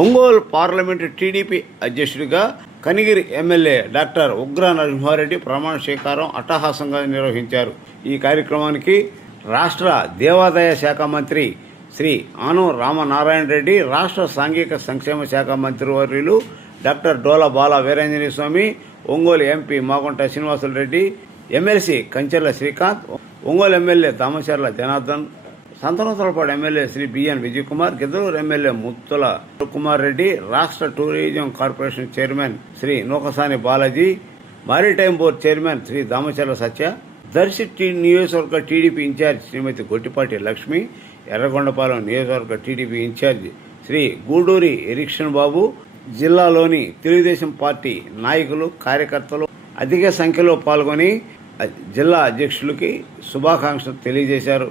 Ongole parliament TDP అధ్యక్షుడిగా Kanigiri MLA doctor ఉగ్ర నరసింహారెడ్డి ప్రమాణ స్వీకారం అట్టహాసంగా నిర్వహించారు. ఈ కార్యక్రమానికి రాష్ట్ర దేవాదాయ శాఖ మంత్రి శ్రీ ఆనం రామనారాయణ రెడ్డి, రాష్ట్ర సాంఘిక సంక్షేమ శాఖ మంత్రివర్యులు doctor Dola Bala Veeranjaneya Swamy, Ongole MP Magunta Srinivasulureddy, MLC Kancherla Srikanth, Ongole MLA Damacharla Janardhan, Santhanuthalapadu MLA Sri B N Vijay Kumar, Giddalur MLA Muthula Kumar Reddy, రాష్ట్ర tourism corporation chairman Sri Nookasani Balaji, maritime board chairman Sri Damacharla Satya, Darsi నియోజకవర్గ టీడీపీ ఇన్ఛార్జ్ శ్రీమతి గొట్టిపాటి లక్ష్మి, ఎర్రగొండపాలెం నియోజకవర్గ టీడీపీ ఇన్ఛార్జ్ శ్రీ గూడూరి ఎరిక్షన్ బాబు, జిల్లాలోని తెలుగుదేశం పార్టీ నాయకులు, కార్యకర్తలు అధిక సంఖ్యలో పాల్గొని జిల్లా అధ్యక్షులకి శుభాకాంక్షలు తెలియజేశారు.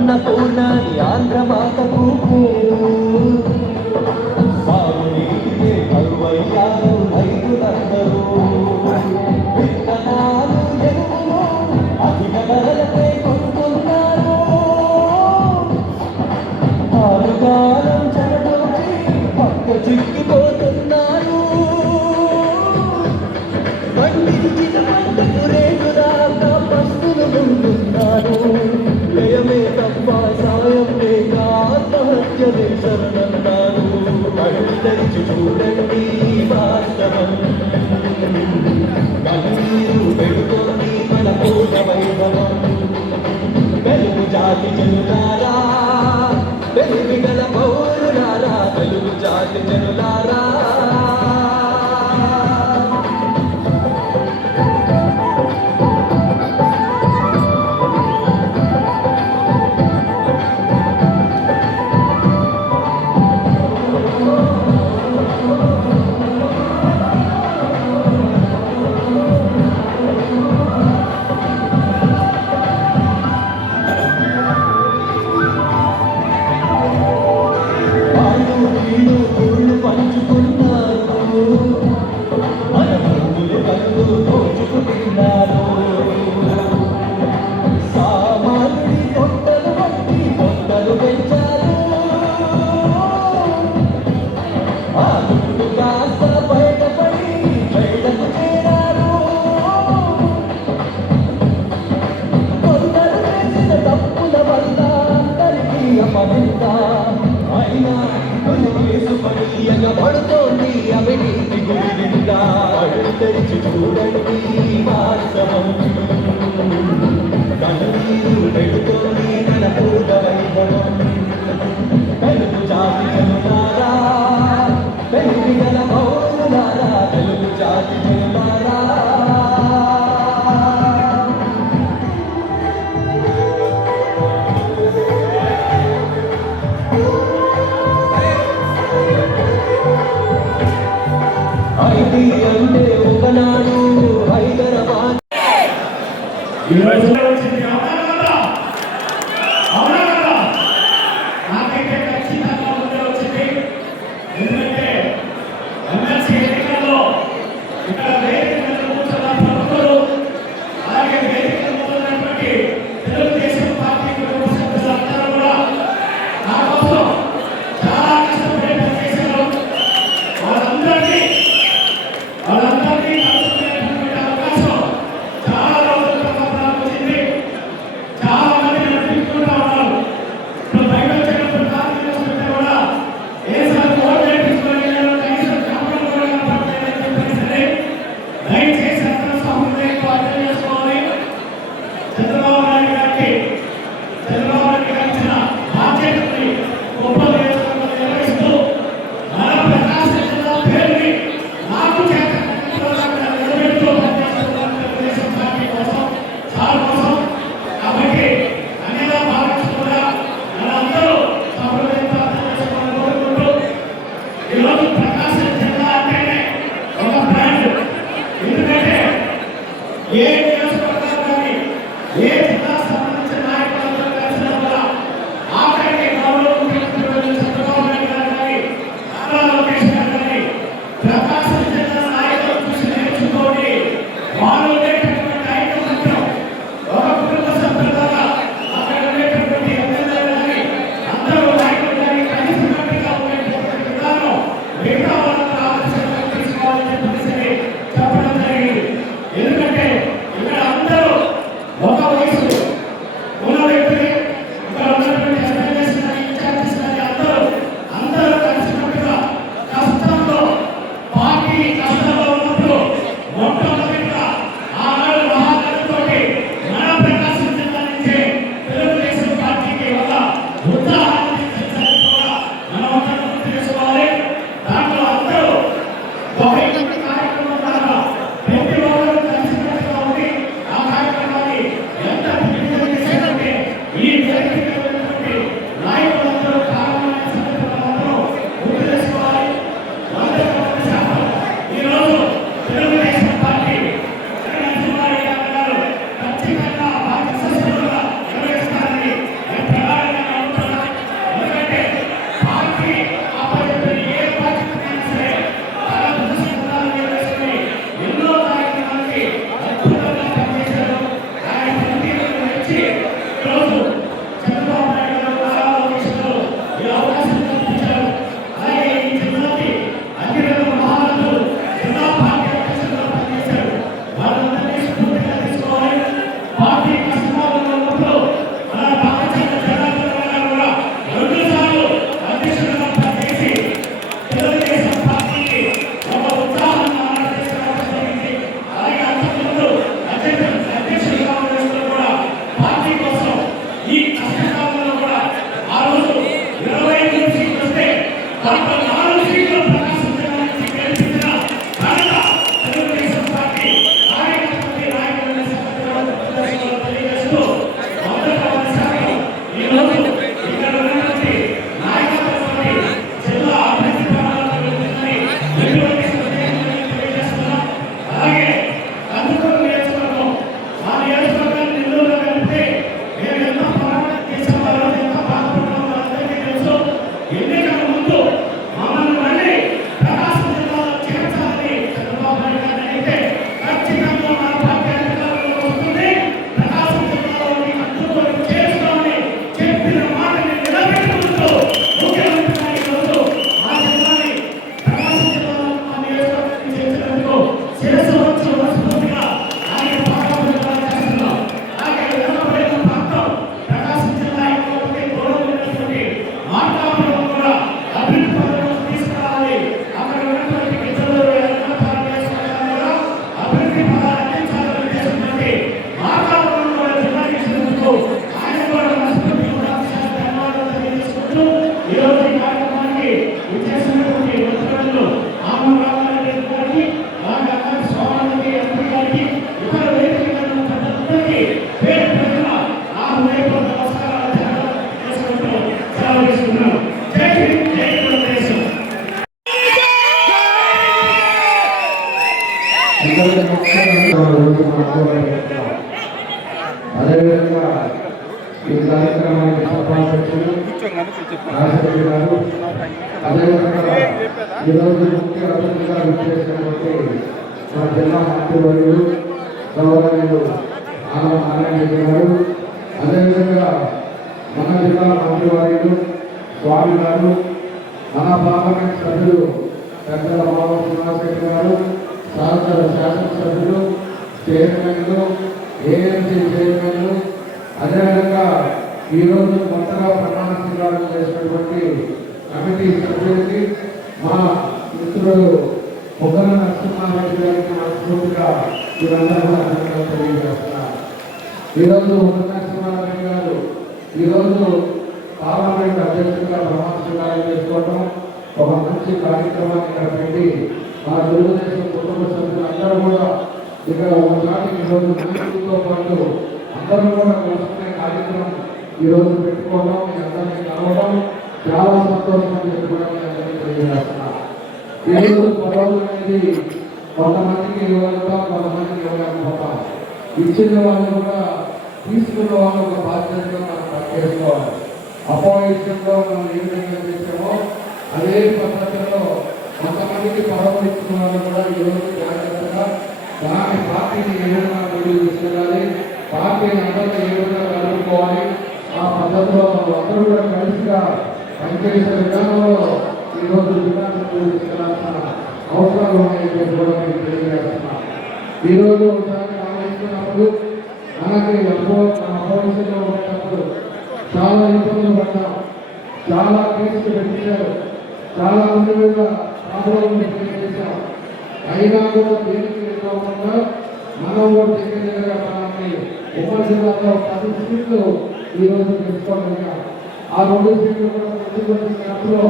అన్నపూర్ణాని ఆంధ్రమాతకు సాగునీటికే కరువయ్యారు రైతులందరూ. విత్తనాలు ఎరువులు అధిక ధరలపై కొంటున్నారు. ఆరుగాలం చెమటొచ్చి పక్క చిక్కిపోతున్నారు. పండించిన పంటకు రేగురాక పస్తులు ఉంటున్నారు. లయమే తప్ప సాయం లేక ఆత్మహత్యలే శరణన్నారు. కళ్ళు తెరిచి చూడండి వాస్తవం. కన్నీరు పెడుతోంది మన పూర్ణ వైభవం. తెలుగు జాతి జనులారా, తెలివి గల పౌరులారా, తెలుగు జాతి జనులారా, పడుతోంది అవినీతి గుడి నిండా. కళ్ళు తెరిచి చూడండి వాస్తవం. కన్నీరు పెడుతోంది మన పూర్ణ వైభవం. తెలుగు జాతి జనులారా, తెలివి గల పౌరులారా, తెలుగు జాతి జనులారా, ఐటీ అంటే ఒకనాడు హైదరాబాద్. వాళ్ళందరినీ కలుసుకునేటువంటి అవకాశం చాలా రోజుల తర్వాత వచ్చింది. ఈ కార్యక్రమానికి సభాధ్యక్షులు రాజశేఖర్ గారు, అదేవిధంగా ఈరోజు ముఖ్య అతిథిగా విచ్చేసినటువంటి మన జిల్లా మంత్రివర్యులు గౌరవనీయులు ఆనం నారాయణ రెడ్డి గారు, అదేవిధంగా మన జిల్లా మంత్రివర్యులు స్వామి గారు, మన పార్లమెంట్ సభ్యులు పెద్దల బాబు శ్రీనివాసరెడ్డి గారు, సహచర శాసనసభ్యులు, చైర్మన్లు, ఏఎంసీ చైర్మన్లు, అదేవిధంగా ఈరోజు కొత్తగా ప్రమాణ స్వీకారం చేసినటువంటి కమిటీ సభ్యులకి మా మిత్రుడు పొగల నరసింహారెడ్డి గారికి మనస్ఫూర్తిగా వీరందరూ కూడా ధన్యవాదాలు తెలియజేస్తున్నారు. ఈరోజు పొగల నరసింహారెడ్డి గారు ఈరోజు పార్లమెంట్ అధ్యక్షుడిగా ప్రమాణ స్వీకారం చేసుకోవడం ఒక మంచి కార్యక్రమాన్ని ఇక్కడ పెట్టి మా తెలుగుదేశం కుటుంబ సభ్యులందరూ కూడా ఇక్కడ ఒకసారి ఈరోజు నాయకులతో పాటు అందరూ కూడా కలుసుకునే కార్యక్రమం ఈరోజు పెట్టుకోవడం, మీ అందరినీ కలవడం చాలా సంతోషం అని చెప్పి కూడా మీ అందరికీ తెలియజేస్తున్నాం. ఈరోజు పదవులు అనేది కొంతమందికి ఇవ్వగలుగుతాం, కొంతమందికి ఇవ్వలేకపోతాం. ఇచ్చిన వాళ్ళు కూడా తీసుకున్న వాళ్ళు ఒక బాధ్యతగా మనం పనిచేసుకోవాలి. అపోజిషన్లో మనం ఏ విధంగా చేసామో అదే పద్ధతిలో కొంతమందికి పదవులు ఇచ్చిన వాళ్ళు కూడా ఈరోజు జాగ్రత్తగా దాని పార్టీని ఏ విధంగా ముందుకు తీసుకెళ్ళాలి, పార్టీని అందరినీ ఏ విధంగా కలుపుకోవాలి, ఆ పద్ధతిలో అందరూ కూడా కలిసిగా పనిచేసే విధానంలో ఈరోజు విధానం తీసుకెళ్లాల్సిన అవసరాలు ఉన్నాయని కూడా మీకు తెలియజేస్తున్నాం. ఈరోజు ఒకసారి ఆలోచిస్తున్నప్పుడు మనకి అపోజిషన్లో ఉండేటప్పుడు చాలా ఇబ్బందులు పడ్డాం, చాలా కేసులు పెట్టారు, చాలా మంది మీద ప్రాబ్లం చేశాం. అయినా కూడా దేనికి కాకుండా మనం కూడా దగ్గర మనల్ని ఉమ్మడి జిల్లాలో 10 సీట్లు ఈరోజు తెచ్చుకోగలిగాం. ఆ 2 సీట్లు కూడా ప్రతిపక్ష క్యాంపులో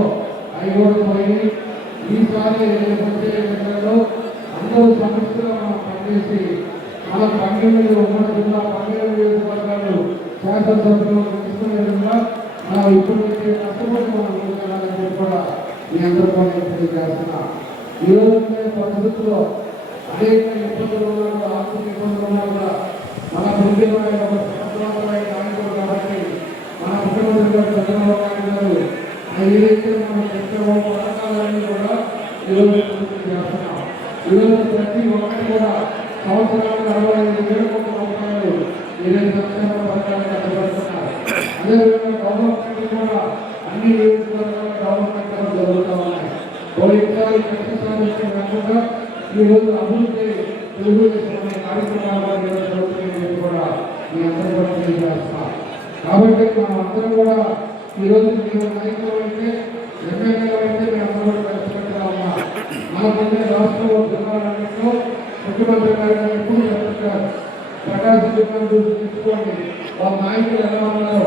5 పోయి ఈసారి వచ్చే ఎన్నికల్లో అందరూ సమస్యగా మనం పనిచేసి మన 12 ఉమ్మడి జిల్లా 12 నియోజకవర్గాలు శాసనసభ్యులు తీసుకునే విధంగా మనం ఇప్పుడు కష్టపడి మనం ముందుకెళ్ళాలని కూడా మీ అందరూ కూడా తెలియజేస్తున్నాం. ఈరోజు పరిస్థితుల్లో అనేక ఇబ్బందులు ఉన్నారు, ఆర్థిక ఇబ్బందులు ఉన్నారు. మన బుద్ధిమైన సంవత్సరాలమైన నాయకులు కాబట్టి మన ముఖ్యమంత్రి గారు చంద్రబాబు నాయుడు గారు ఏదైతే మనం చెప్పే పథకాలన్నీ కూడా ఈరోజు చేస్తున్నాం. ఈరోజు ప్రతి ఒక్కటి కూడా సంవత్సరానికి 65,000 కోట్ల రూపాయలు ఈరోజు సంక్షేమ పథకాలు కట్టబడుతున్నారు. అదేవిధంగా గవర్నమెంట్ కూడా అన్ని నియోజకవర్గాల గవర్నమెంట్ జరుగుతూ ఉన్నాయి. పోయినసారి కాకుండా ఈరోజు అభివృద్ధి తెలుగుదేశం కార్యక్రమాలు జరుగుతున్నాయని కూడా మీ అందరూ కూడా తెలియజేస్తున్నాం. కాబట్టి మనం అందరం కూడా ఈరోజు మీరు నాయకులు అయితే ఎమ్మెల్యేలు అయితే మేము అందరూ కూడా కష్టపడుతూ ఉన్నాం. మనకుండే రాష్ట్రంలో జిల్లాలన్నింటిలో ముఖ్యమంత్రి గారు ఎప్పుడు చెప్తారు, ప్రకాశం జిల్లాను చూసి తీసుకోండి, వాళ్ళ నాయకులు ఎలా ఉన్నారో,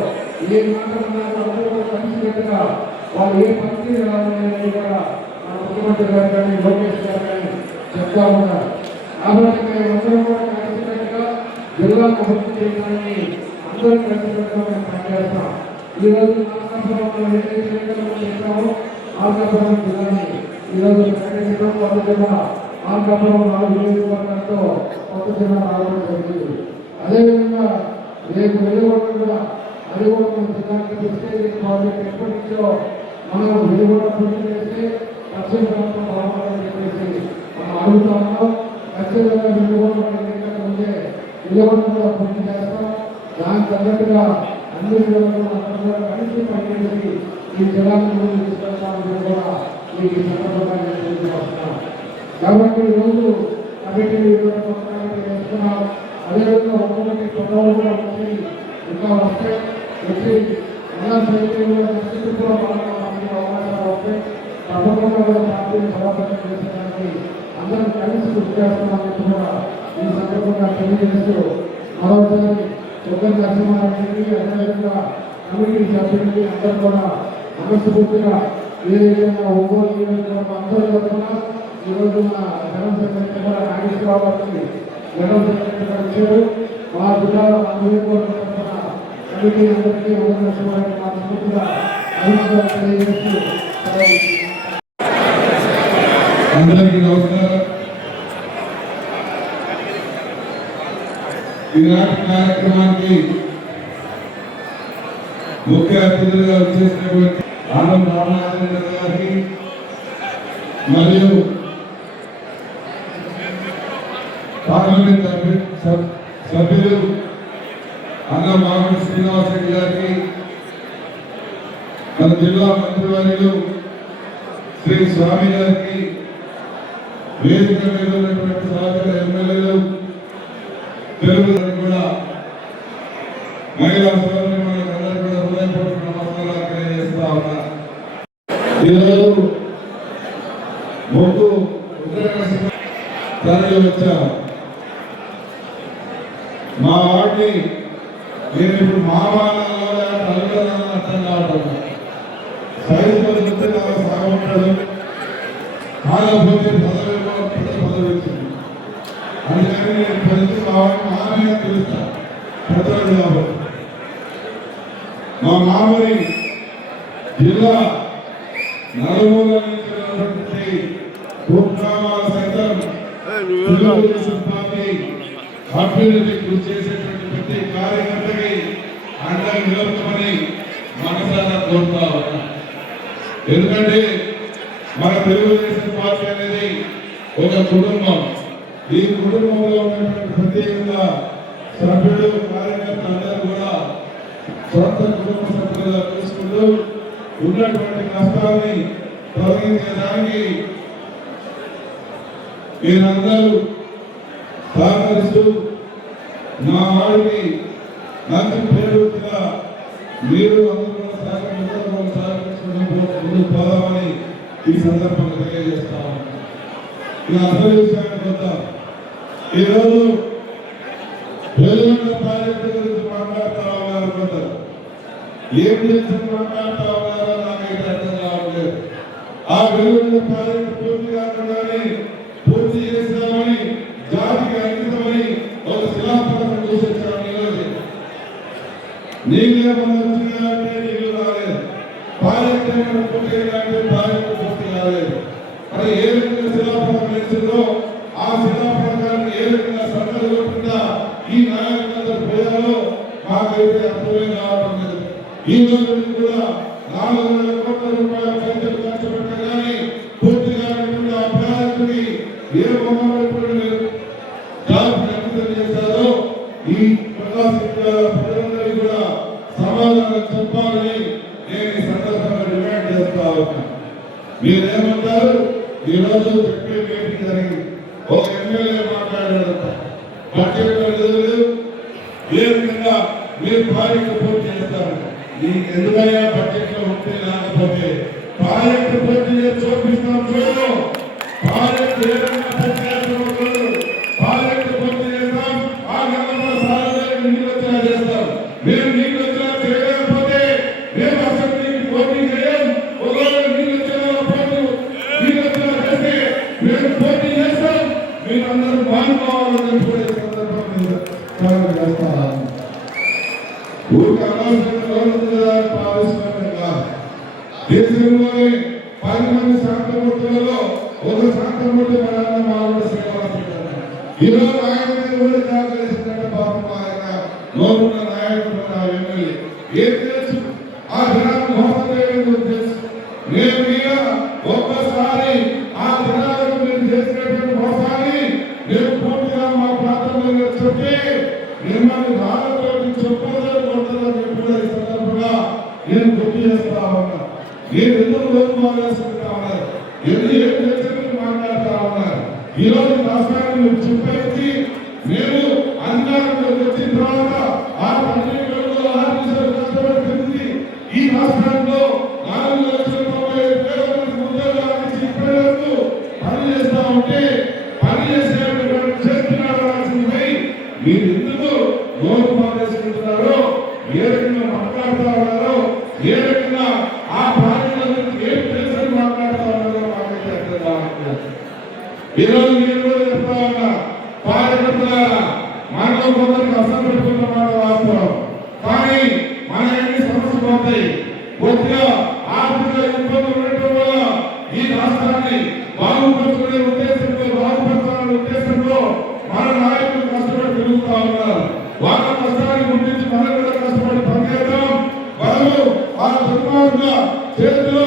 ఏ మాట ఉన్నారో అందరూ కూడా కలిసికట్టుగా వాళ్ళు ఏ పని రావాలని కూడా మన ముఖ్యమంత్రి గారు కానీ లోకేష్ గారు కానీ చెప్తా ఉన్నారు. కాబట్టి మేము అందరం కూడా కలిసికట్టుగా జిల్లాను అభివృద్ధి చేయడానికి అందరూ కలిసికట్టుగా మేము పనిచేస్తాం. ఈరోజు మార్కాపురంలో ఏదైతే చేస్తామో మార్కాపురం జిల్లాని ఈరోజు ప్రకటించడం, కొత్త జిల్లా మార్కాపురం 4 నియోజకవర్గాలతో కొత్త జిల్లా రావడం జరిగింది. అదేవిధంగా రేపు వెలుగొండ కూడా అది కూడా మన జిల్లాకి డిస్టేజ్ ప్రాజెక్ట్ ఎప్పటి నుంచో మనం వెలుగొండ పూర్తి చేసి పశ్చిమ ప్రాంతం బాగుంటుందని చెప్పేసి మనం అడుగుతా ఉన్నాం. ఖచ్చితంగా వెలుగొండ ముందే వెలుగొండ కూడా పూర్తి చేస్తాం. దానికి తగ్గట్టుగా అన్ని జిల్లాలో కలిసి పనిచేసి ఈ జిల్లాను ముందు తీసుకెళ్తామని కూడా మీకు ఈ సందర్భంగా నేను తెలియజేస్తున్నాను. కాబట్టి ఈరోజు కమిటీ వేస్తున్నాం. అదేవిధంగా ఒక్కొక్కటి పదవులు కూడా వచ్చి ఇంకా వస్తే వచ్చి ఎలా పరిస్థితులు కూడా మనకి అవకాశాలు వస్తాయి. తప్పకుండా కూడా పార్టీని బలోపేతం చేసేదానికి అందరం కలిసి కృషి చేస్తున్నామని కూడా ఈ సందర్భంగా తెలియజేస్తూ మరోసారి పొగల నరసింహారెడ్డికి అదేవిధంగా కమిటీ సభ్యులకి అందరూ కూడా మనస్ఫూర్తిగా ఏదైతే ఒంగోలు నియోజకవర్గం అందరూ తరఫున ఈరోజు మా జనరల్ సెక్రటరీ కూడా నాగేశ్వరరావు గారికి జనరల్ సెక్రటరీ గారు వచ్చారు. మా జిల్లాలో మా నియోజకవర్గం తరఫున కమిటీ అందరికీ పొగల నరసింహారెడ్డి మనస్ఫూర్తిగా అభినందనలు తెలియజేస్తూ అందరికీ నమస్కారం. ఈనాటి కార్యక్రమానికి ముఖ్య అతిథులుగా వచ్చేసినటువంటి ఆనంద్ రామనాథన్ గారికి మరియు పార్లమెంట్ సభ్యులు అన్న మామిడి శ్రీనివాస్ రెడ్డి గారికి, మన జిల్లా మంత్రివర్యులు శ్రీ స్వామి గారికి, వేదిక మీద ఉన్నటువంటి సహచర ఎమ్మెల్యేలు, తెలుగు కూడా మహిళా సోదరులందరూ కూడా హృదయపూర్వక నమస్కారాలు తెలియజేస్తా ఉన్నా. ఈరోజు ముగ్గు తరలి వచ్చారు. మా వాడిని నేను ఇప్పుడు మామాలలో తల్లిదండ్రులను అర్థం కావడం సైజు చూస్తే నాకు సాగుంటాడు, కాకపోతే పదవి వచ్చింది. అందుకని నేను ప్రతి మా వాడిని మామయ్య పిలుస్తాను పెద్దలు కాబట్టి. మా మామని జిల్లా నలుమూల నుంచి కుగ్రామాల సైతం తెలుగుదేశం పార్టీ అభ్యున్నతి కృషి చేసేటువంటి ప్రతి కార్యకర్తకి అండగా నిలుపుతామని మనసారా కోరుతా ఉన్నా. ఎందుకంటే మన తెలుగుదేశం పార్టీ అనేది ఒక కుటుంబం. ఈ కుటుంబంలో ఉన్నటువంటి ప్రత్యేకంగా సభ్యులు కార్యకర్తలు అందరూ కూడా సొంత కుటుంబ సభ్యులుగా చూసుకుంటూ ఉన్నటువంటి కష్టాన్ని తొలగించడానికి మీరందరూ సహకరిస్తూ నా వాడిని మంచి పేరుగా మీరు అందరూ సహకరించుకుని ముందుకు పోదామని ఈ సందర్భంగా తెలియజేస్తా ఉన్నాను. ఇక అసలు విషయానికి వద్దాం. ఈరోజు వెలుగున్న ప్రాజెక్టు గురించి మాట్లాడుతూ ఉన్నారు కొందరు. ఏం చేసి మాట్లాడుతూ ఉన్నారో నాకైతే అర్థం కావట్లేదు. ఆ వెలుగున్న ప్రాజెక్టు పూర్తి కాకుండానే పూర్తి చేస్తామని జాతికి అంకితమని ఒక శిలాఫలకం చూసొచ్చాను. ఈరోజు నీళ్ళేమన్నా వచ్చినాయంటే నీళ్లు రాలేదు, ప్రాజెక్ట్ ఏమైనా పూర్తి అయ్యాలంటే ప్రాజెక్టు పూర్తి కాలేదు. మరి ఏ విధంగా శిలాఫలకం వేసిందో ఆ శిలాఫలకాన్ని ఏ విధంగా సన్నలుగా ఈ నాయకులందరూ పోయారో మాకైతే అర్థమే కావడం లేదు. ఈ రోజు కూడా 4,000 కోట్ల రూపాయల పైసలు ఖర్చు పెట్టగానే పూర్తిగా ఆ ప్రాజెక్టుని ఏ మొహం లేదు. జాబ్ అంకితం చేశారో ఈ ప్రకాశం జిల్లా ప్రజలందరికీ కూడా సమాధానం చెప్పాలని నేను ఈ సందర్భంగా డిమాండ్ చేస్తా ఉన్నా. మీరేమంటారు? ఈరోజు చెప్పే మీటింగ్ జరిగింది. ఒక ఎమ్మెల్యే మాట్లాడారంట, బడ్జెట్ నిధులు ఏ విధంగా మీరు ప్రాజెక్టు పూర్తి చేస్తారు. నీకు ఎందుకైనా బడ్జెట్ లో ఉంటే లేకపోతే ప్రాజెక్టు పూర్తి చేసి చూపిస్తాం. చూడు ప్రాజెక్టు ఏ విధంగా పూర్తి చేస్తాం, ప్రాజెక్టు పూర్తి చేస్తాం. ఆ గతంలో సాగులో నీళ్ళు వచ్చేలా చేస్తాం. మేము నీళ్ళు వచ్చేలా చేయలేకపోతే మేము అసెంబ్లీకి పోటీ చేయం. ఒకవేళ నీళ్ళు వచ్చేలా నీళ్ళు వచ్చేలా చేస్తే మేము పోటీ చేస్తాం. మీరందరూ బాగుకోవాలని కూడా చేస్తాం. ఊరికి అనవసరంగా పారిశ్రామిక దేశంలోని 10 మంది శాంతమూర్తులలో ఒక శాంతమూర్తి మన మామూలు శ్రీనివాస్ ఈరోజు ఆయన కూడా దాఖలేసినట్టు పాపం ఆయన లోపల నాయకుడు ఎమ్మెల్యే ఏం తెలుసు ఆ జనాన్ని మోసం చేయడం తెలుసు. నేను మీద ఒక్కసారి ఆ జనాలకు మీరు చేసినటువంటి మోసాన్ని నేను పూర్తిగా మా ప్రాంతంలో చెప్తే మిమ్మల్ని రాళ్ళతో చెప్పదని కొడతారని కూడా ఈ సందర్భంగా నేను గుర్తు చేస్తా ఉన్నా. నేను ఎందుకు రోజు మాట్లాడుకుంటా ఉన్నారు, ఎందుకు ఏం చేసి మాట్లాడుతూ ఉన్నారు. ఈరోజు రాష్ట్రాన్ని చెప్పేసి మేము అధికారంలోకి వచ్చిన తర్వాత ఆ 12 కష్టపడి ఈ రాష్ట్రంలో 4,90,000 ఉద్యోగాలు ఇప్పటి వరకు పని చేస్తా ఉంటే పని చేసేటువంటి చేస్తున్నారాల్సింది మీరు ఎందుకు నోరు మారేసుకుంటున్నారో, ఏ రకంగా మాట్లాడుతూ ఉన్నారో, ఏ రకంగా ఆ ప్రాంతాల ఏం తెలుసని మాట్లాడుతూ ఉన్నారో మాకైతే అర్థం కావట్లేదు. ఈరోజు నేను కూడా చెప్తా ఉన్నా, కార్యకర్తలారా మనలో కొందరికి అసంతృప్తిగా మాట వాస్తవం. కానీ మన ఎన్ని సమస్యలు ఉంటాయి. కొద్దిగా ఆర్థిక ఇబ్బందులు ఉండటం వల్ల ఈ రాష్ట్రాన్ని బాగుపరుచుకునే ఉద్దేశంతో బాగుపరచాలనే ఉద్దేశంతో మన నాయకులు కష్టపడి తిరుగుతా ఉన్నారు. వాళ్ళ కష్టాన్ని గుర్తించి మనం కూడా కష్టపడి పనిచేద్దాం. వాళ్ళు ఆ దుర్మార్గ చేతిలో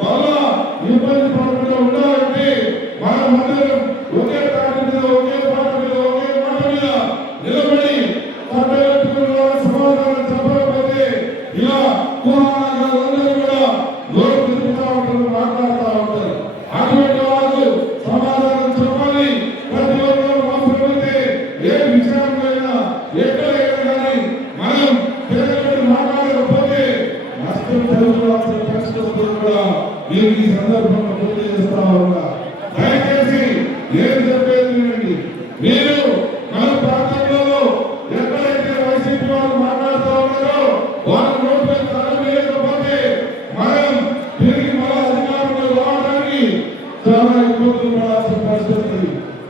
వల్ల ఇబ్బంది పడకుండా ఉండాలంటే మనమందరం ఒకే తాటి మీద ఒకే పాట మీద ఒకే మాట మీద నిలబడి సమాధానం చెప్పకపోతే ఇలా కులాలందరూ కూడా నోరు తిరుగుతూ ఉంటారు, మాట్లాడుతూ ఉంటారు. అటువంటి వాళ్ళు సమాధానం చెప్పాలి. ప్రతి ఒక్కరు అవసరమైతే ఏ విషయంలో ఎక్కడైనా కానీ మనం పేదలకు మాట్లాడకపోతే నష్టం జరగాల్సిన పరిస్థితులు కూడా మీరు ఈ సందర్భంగా గుర్తు చేస్తా ఉన్నా. దయచేసి ఏం చెప్పేది వినండి. మీరు మన ప్రాంతంలో ఎక్కడైతే వైసీపీ వాళ్ళు మాట్లాడుతూ ఉన్నారో వాళ్ళ నోట్పై తరం వేయకపోతే మనం తిరిగి మన అధికారంలో రావడానికి చాలా ఇబ్బందులు పడాల్సిన పరిస్థితి.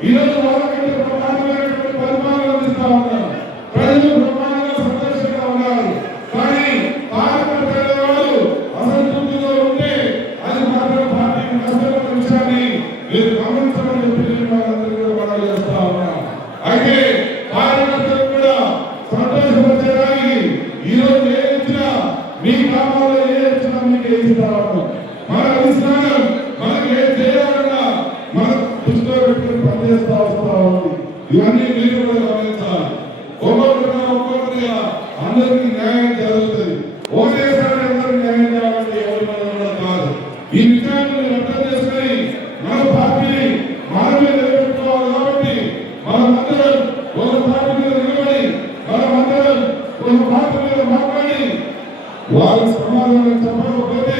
ఈరోజు వాళ్ళకంటే ప్రమాణమైనటువంటి పరిపాలన అందిస్తా ఉన్నారు. ప్రజలు ప్రమాణంగా సంతోషంగా ఉన్నారు. కానీ కార్యకర్తల వాళ్ళు అసంతృప్తిలో ఉంటే అది మాత్రం పార్టీకి నష్టమైన విషయాన్ని మీరు గమనించమని చెప్పి వాళ్ళందరికీ మనం చేస్తా ఉన్నాం. అయితే కార్యకర్తలు కూడా సంతోషపరిచేదానికి ఈరోజు ఏ ఇచ్చినా మీ గ్రామాల్లో ఏ ఇచ్చినా మీకు ఇస్తా ఉన్నాం. మన అధిష్టానం మనకి ఏం చేయాలన్నా మనం దృష్టిలో పెట్టుకుని పనిచేస్తా వస్తా ఉంది. ఇవన్నీ మీరు కూడా గమనించాలి. ఒక్కొక్కరిగా అందరికీ న్యాయం జరుగుతుంది. ఓటేసారి అందరూ న్యాయం చేయాలంటే ఎవరి వల్ల కూడా కాదు. ఈ విషయాన్ని అర్థం చేసుకుని మన పార్టీని మనమే నిలబెట్టుకోవాలి. కాబట్టి మనమందరం ఒక పార్టీ మీద నిలబడి మనమందరం ఒక పార్టీ మీద మాట్లాడి వాళ్ళకి సమాధానం చెప్పకపోతే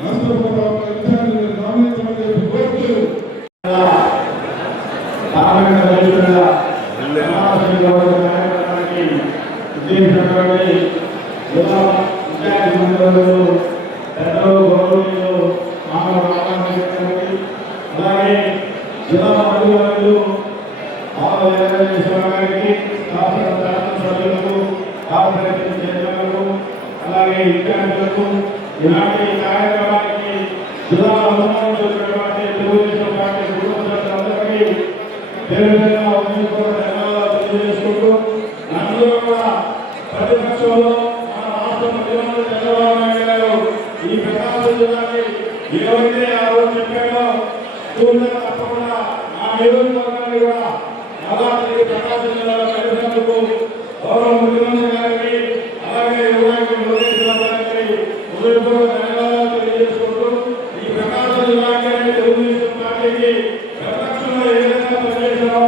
నష్టపోతాం. విషయాన్ని మీరు గమనించమని చెప్పి కోరుతూ అలాగే జిల్లా అధికారులు సభ్యులకు కార్పొరేషన్ చైర్మన్లకు అలాగే విద్యార్థులకు ఇలాంటి కార్యక్రమానికి జిల్లా అనుమతించినటువంటి తెలుగుదేశం పార్టీ కుటుంబ సభ్యులందరికీ ధన్యవాదాలు తెలియజేసుకుంటూ అందులో కూడా ప్రతిపక్షంలో మన రాష్ట్ర ముఖ్యమంత్రి చంద్రబాబు నాయుడు గారు ఈ ప్రకాశం జిల్లాకి ఏవైతే ఆ రోజు చెప్పారో తప్పకుండా ఆ నియోజకవర్గాన్ని కూడా అలాంటి ప్రకాశం జిల్లాలో కలిసినందుకు గౌరవ ముఖ్యమంత్రి గారికి అలాగే యువకులకు హృదయపూర్వక ధన్యవాదాలు తెలియజేసుకుంటూ ఈ ప్రకాశం జిల్లాకి తెలుగుదేశం పార్టీకి ప్రతిపక్షంలో ఏ విధంగా పనిచేశారో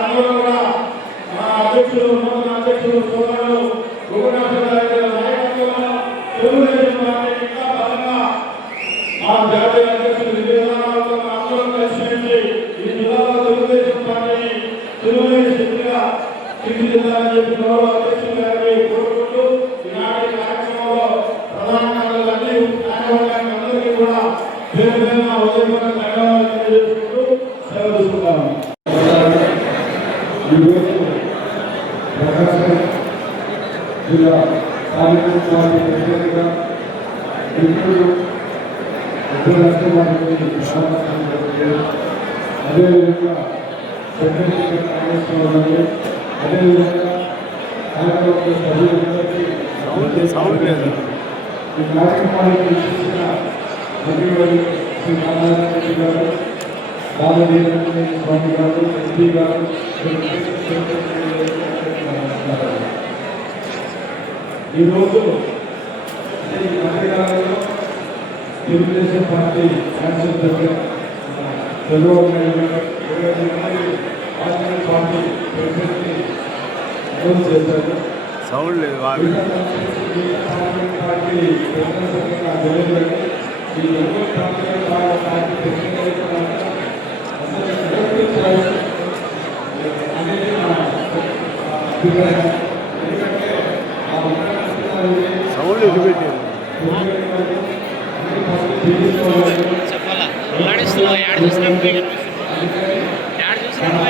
అందరూ కూడా మా అధ్యక్షులు నూతన అధ్యక్షులు సోదరులు నాయకత్వంలో తెలుగుదేశం పార్టీ ఇంకా బలంగా మా జాతీయ అధ్యక్షులు విజయనారాయణతో అందరూ కలిసి ఈ జిల్లాలో తెలుగుదేశం పార్టీని తెలుగుదేశం శక్తిగా తీర్చిదిద్దాలని చెప్పి గౌరవ అధ్యక్షులు గారిని కోరుకుంటూ ఈనాటి కార్యక్రమంలో ప్రధాన కార్యాలన్నీ కార్యవర్గానికి అందరికీ కూడా పేరు పేరున ఉదయపూర్వక ధన్యవాదాలు తెలియజేసుకుంటూ సెలవు తీసుకుంటాము. ప్రకాశం జిల్లా స్థానిక పార్టీ ప్రెసిడెంట్గా ఇప్పుడు అదేవిధంగా సెక్రటరీ కాంగ్రెస్లో ఉన్నది. అదేవిధంగా కార్యక్రమంలో సభ్యులందరికీ ఈ కార్యక్రమానికి విశిష్ట మంత్రివర్యులు శ్రీ రామనారాయణ రెడ్డి గారు, బాలవీరంజనేయ స్వామి గారు, ఎస్పీ గారు, ఈరోజు ఈ మధ్యకాలంలో తెలుగుదేశం పార్టీ శాసనసభ్యులు చంద్రబాబు నాయుడు గారు 20 మంది రాజకీయ పార్టీ ప్రెసిడెంట్ని అనౌన్స్ చేశారు. సౌండ్ లేదు పార్టీ ప్రెసిడెంట్ సభ్యులుగా తెలియజేయండి. ఈ ఎవరి పార్టీ ప్రెసిడెంట్ అనేది నా అభిప్రాయం. ఎందుకంటే ఆ సౌండ్ ఎటు పెట్టారు చెప్పాలా ఆడిస్తున్నావు యాడ్ చూసినప్పుడు యాడ్ చూసినప్పుడు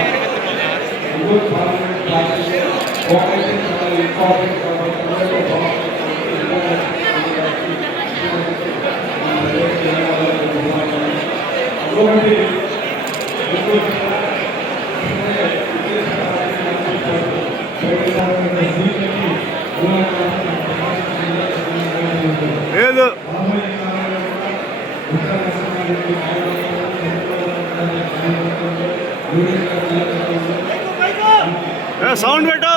Gracias. సౌండ్ పెట్టు.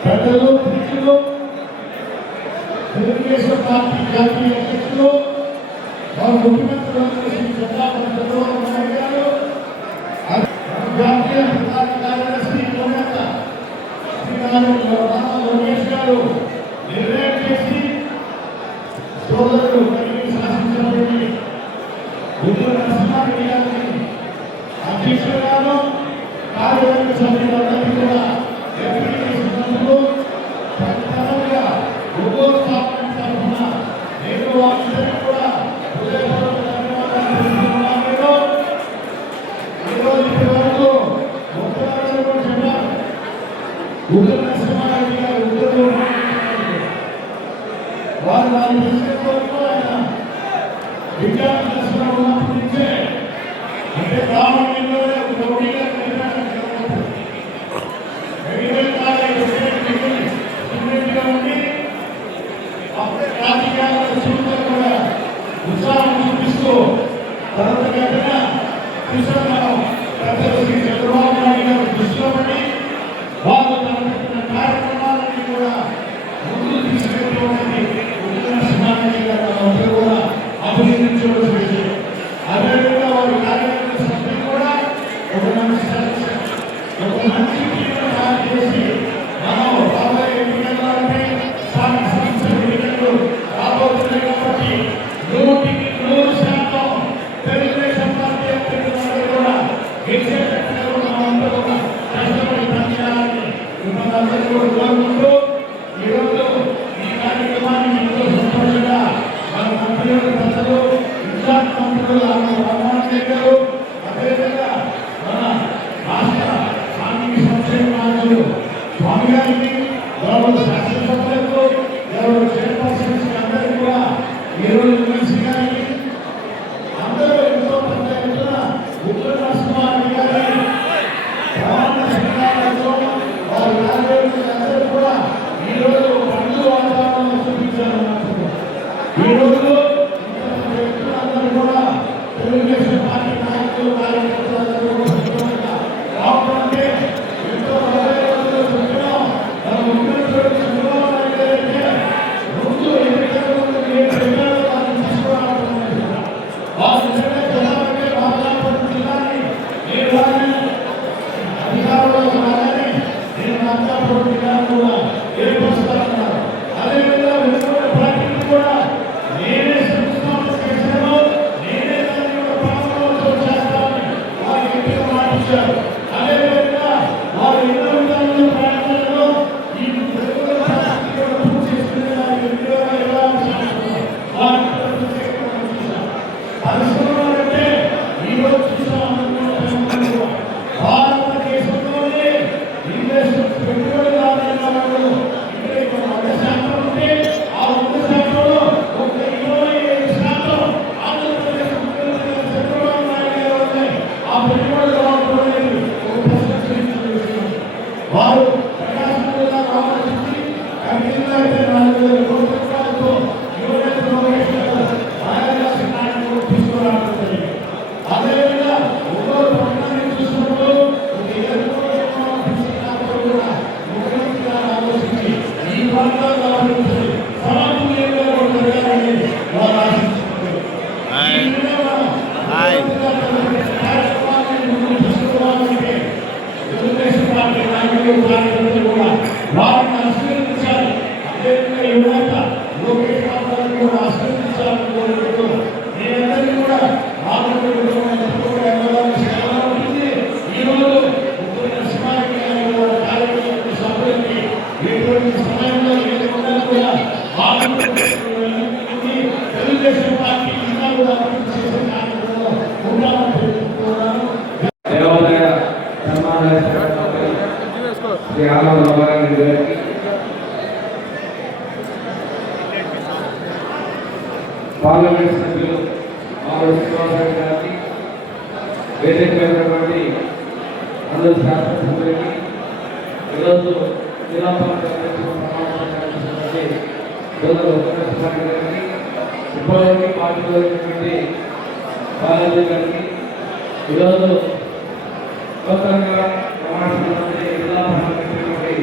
పెద్దలు మిత్రులు తెలుగుదేశం పార్టీ జాతీయ అధ్యక్షులు వారు ముఖ్యమంత్రులు శ్రీ చంద్రబాబు నాయుడు గారు జాతీయ ప్రధాన కార్యదర్శి శ్రీ లోకేష్ గారు నిర్ణయం చేసి సోదరుడు శాసించబడి గుంటూరు నరసింహారెడ్డి గారిని అధ్యక్షులుగాను కార్యవర్గ సభ్యులందరికీ కూడా ఉత్సాహం చూపిస్తూ చంద్రబాబు నాయుడు గారు దృష్టిలో పడి వాళ్ళు తలపెట్టిన కార్యక్రమాలన్నీ కూడా ముందుకు తీసుకెళ్ళి సింహారెడ్డి గారు అందరూ కూడా అభినందించవలసి విషయం. అదేవిధంగా వారి కార్యక్రమ సభ్యులు కూడా ఒక మంచి టీంను తయారు చేసి మనం రాబోయే ఎన్నికలంటే స్థానిక సంస్థల ఎన్నికలు రాబోతున్నాయి కాబట్టి 100% తెలుగుదేశం పార్టీ అభ్యర్థులందరూ కూడా గెలిచేటట్టుగా మనందరూ కూడా కష్టపడి పనిచేయాలని మిమ్మల్ని అందరూ కూడా కోరుకుంటూ ఈరోజు గారికి, గౌరవ శాసనసభ్యులకు, గౌరవ చైర్పర్సన్స్ అందరికీ కూడా ఈరోజు ఎమ్మెల్సీ గారికి అందరూ ఎంతో పెద్ద ఎత్తున ఉత్తర నరసింహారెడ్డి గారి ప్రమాణ స్వీకారంతో వారి నాయకులందరూ కూడా ఈరోజు పండుగ వాతావరణం చూపించాలనుకుంటున్నారు. ఈరోజు అందరూ కూడా తెలుగుదేశం పార్టీ నాయకులు కార్యకర్తలందరూ రావడంటే ఎంతో హృదయపూర్వకంగా చెప్తున్నాం. మన ముఖ్యమంత్రి చంద్రబాబు నాయుడు గారైతే ముందు ఎన్నికల ముందు ఏం చెప్పారో దాన్ని తీసుకురావాలనుకుంటున్నారు. వారు నిజంగా జిల్లాలంటే బాధపడిన జిల్లాని నేను వారిని అధికారంలో రాగానే నేను నర్సాపురం జిల్లాను కూడా ఏర్పరుస్తానన్నారు. అదేవిధంగా వెనుకబడిన పార్టీలు కూడా నేనే సంస్థాపన చేశాను, నేనే దాన్ని కూడా ప్రారంభోత్సవం చేస్తానని వారు గట్టిగా మాటిచ్చారు. అదేవిధంగా వారు ఎన్నో విధాలుగా ప్రయత్నాల్లో ఈ వెనుకబడిన పార్టీ కూడా పూర్తి చేసుకునే దానికి ఎన్నో ఎలా చేస్తున్నారు. వారిని కూడా ప్రత్యేకంగా చూశారు. పరిశ్రమలంటే ఈరోజు చూసాం భారతదేశంలోనే ఇన్వెస్ట్మెంట్ పెట్టుబడిదారులైన వాళ్ళు ఇక్కడ 100% ఉంటే ఆ 100%లో ఒక 25% ఆంధ్రప్రదేశ్ ముఖ్యమంత్రి చంద్రబాబు నాయుడు గారు ఉన్నాయి. ఆ పెట్టుబడిదారులు ఒక ప్రశ్నించిన విషయం. వారు ప్రకాశం జిల్లా రావాల్సింది కమిటీలో అయితే 4,000 కోట్ల రూపాయలతో యువనేత రాయలసీమ నాయకులు తీసుకురావడం జరిగింది. అదేవిధంగా ఒంగోలు పట్టణాన్ని చూసినప్పుడు ఒక 7 కోట్ల రూపాయలు తీసుకురావడం కూడా ముఖ్యమంత్రి గారు ఆలోచించి ఈ ప్రాంతాల్లో అభివృద్ధి సమతుల్యంగా కూడా జరగాలని వారు ఆశించుకుంటారు. ఈ విధంగా కార్యక్రమాన్ని ముందుకు తీసుకురావాలంటే తెలుగుదేశం పార్టీ నాయకులు కార్యకర్తలు కూడా వారిని ఆశీర్వదించాలి. అదేవిధంగా యువత లోకేష్ బాబు గారిని కూడా ఆశీర్వదించాలని కోరుకుంటూ నేనందరినీ కూడా రాబోయే ఈరోజు ఉత్తర నరసింహారెడ్డి గారి కార్యక్రమ సభ్యులకి ఎటువంటి సమయంలో ఏదైనా కూడా తెలుగుదేశం పార్టీ ఇంకా కూడా అభివృద్ధి చేసే కార్యక్రమంలో ఉండాలని తెలుపుతున్నాను. దేవాలయ సమావేశ శ్రీ ఆనంద గారికి పార్లమెంట్ సభ్యులు మామూలు శ్రీనివాసరెడ్డి గారికి వేదికమైనటువంటి అందరూ శాసనసభ్యులకి ఈరోజు జిల్లా పంచాయతీ గారికి ఉపయోగి పార్టీలో ఉన్నటువంటి బాలాజీ గారికి ఈరోజు నూతనంగా ప్రమాణించినటువంటి జిల్లా పంచాయతీ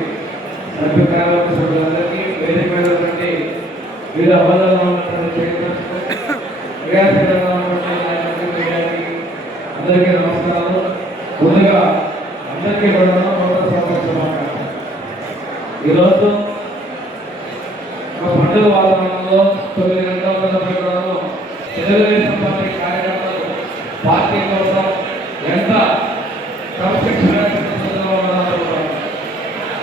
సభ్య కార్యవర్గ సభ్యులందరికీ వేదికమైనటువంటి వివిధ హోదాలో ఉన్నటువంటి క్రియాశీలంగా ఉన్నటువంటి అందరికీ నమస్కారాలు. ముందుగా అందరికీ కూడా ఈరోజు ఒక పండుగ వాతావరణంలో 9 గంటల కూడాను తెలుగుదేశం పార్టీ కార్యకర్తలు పార్టీ కోసం ఎంత క్రమశిక్షణ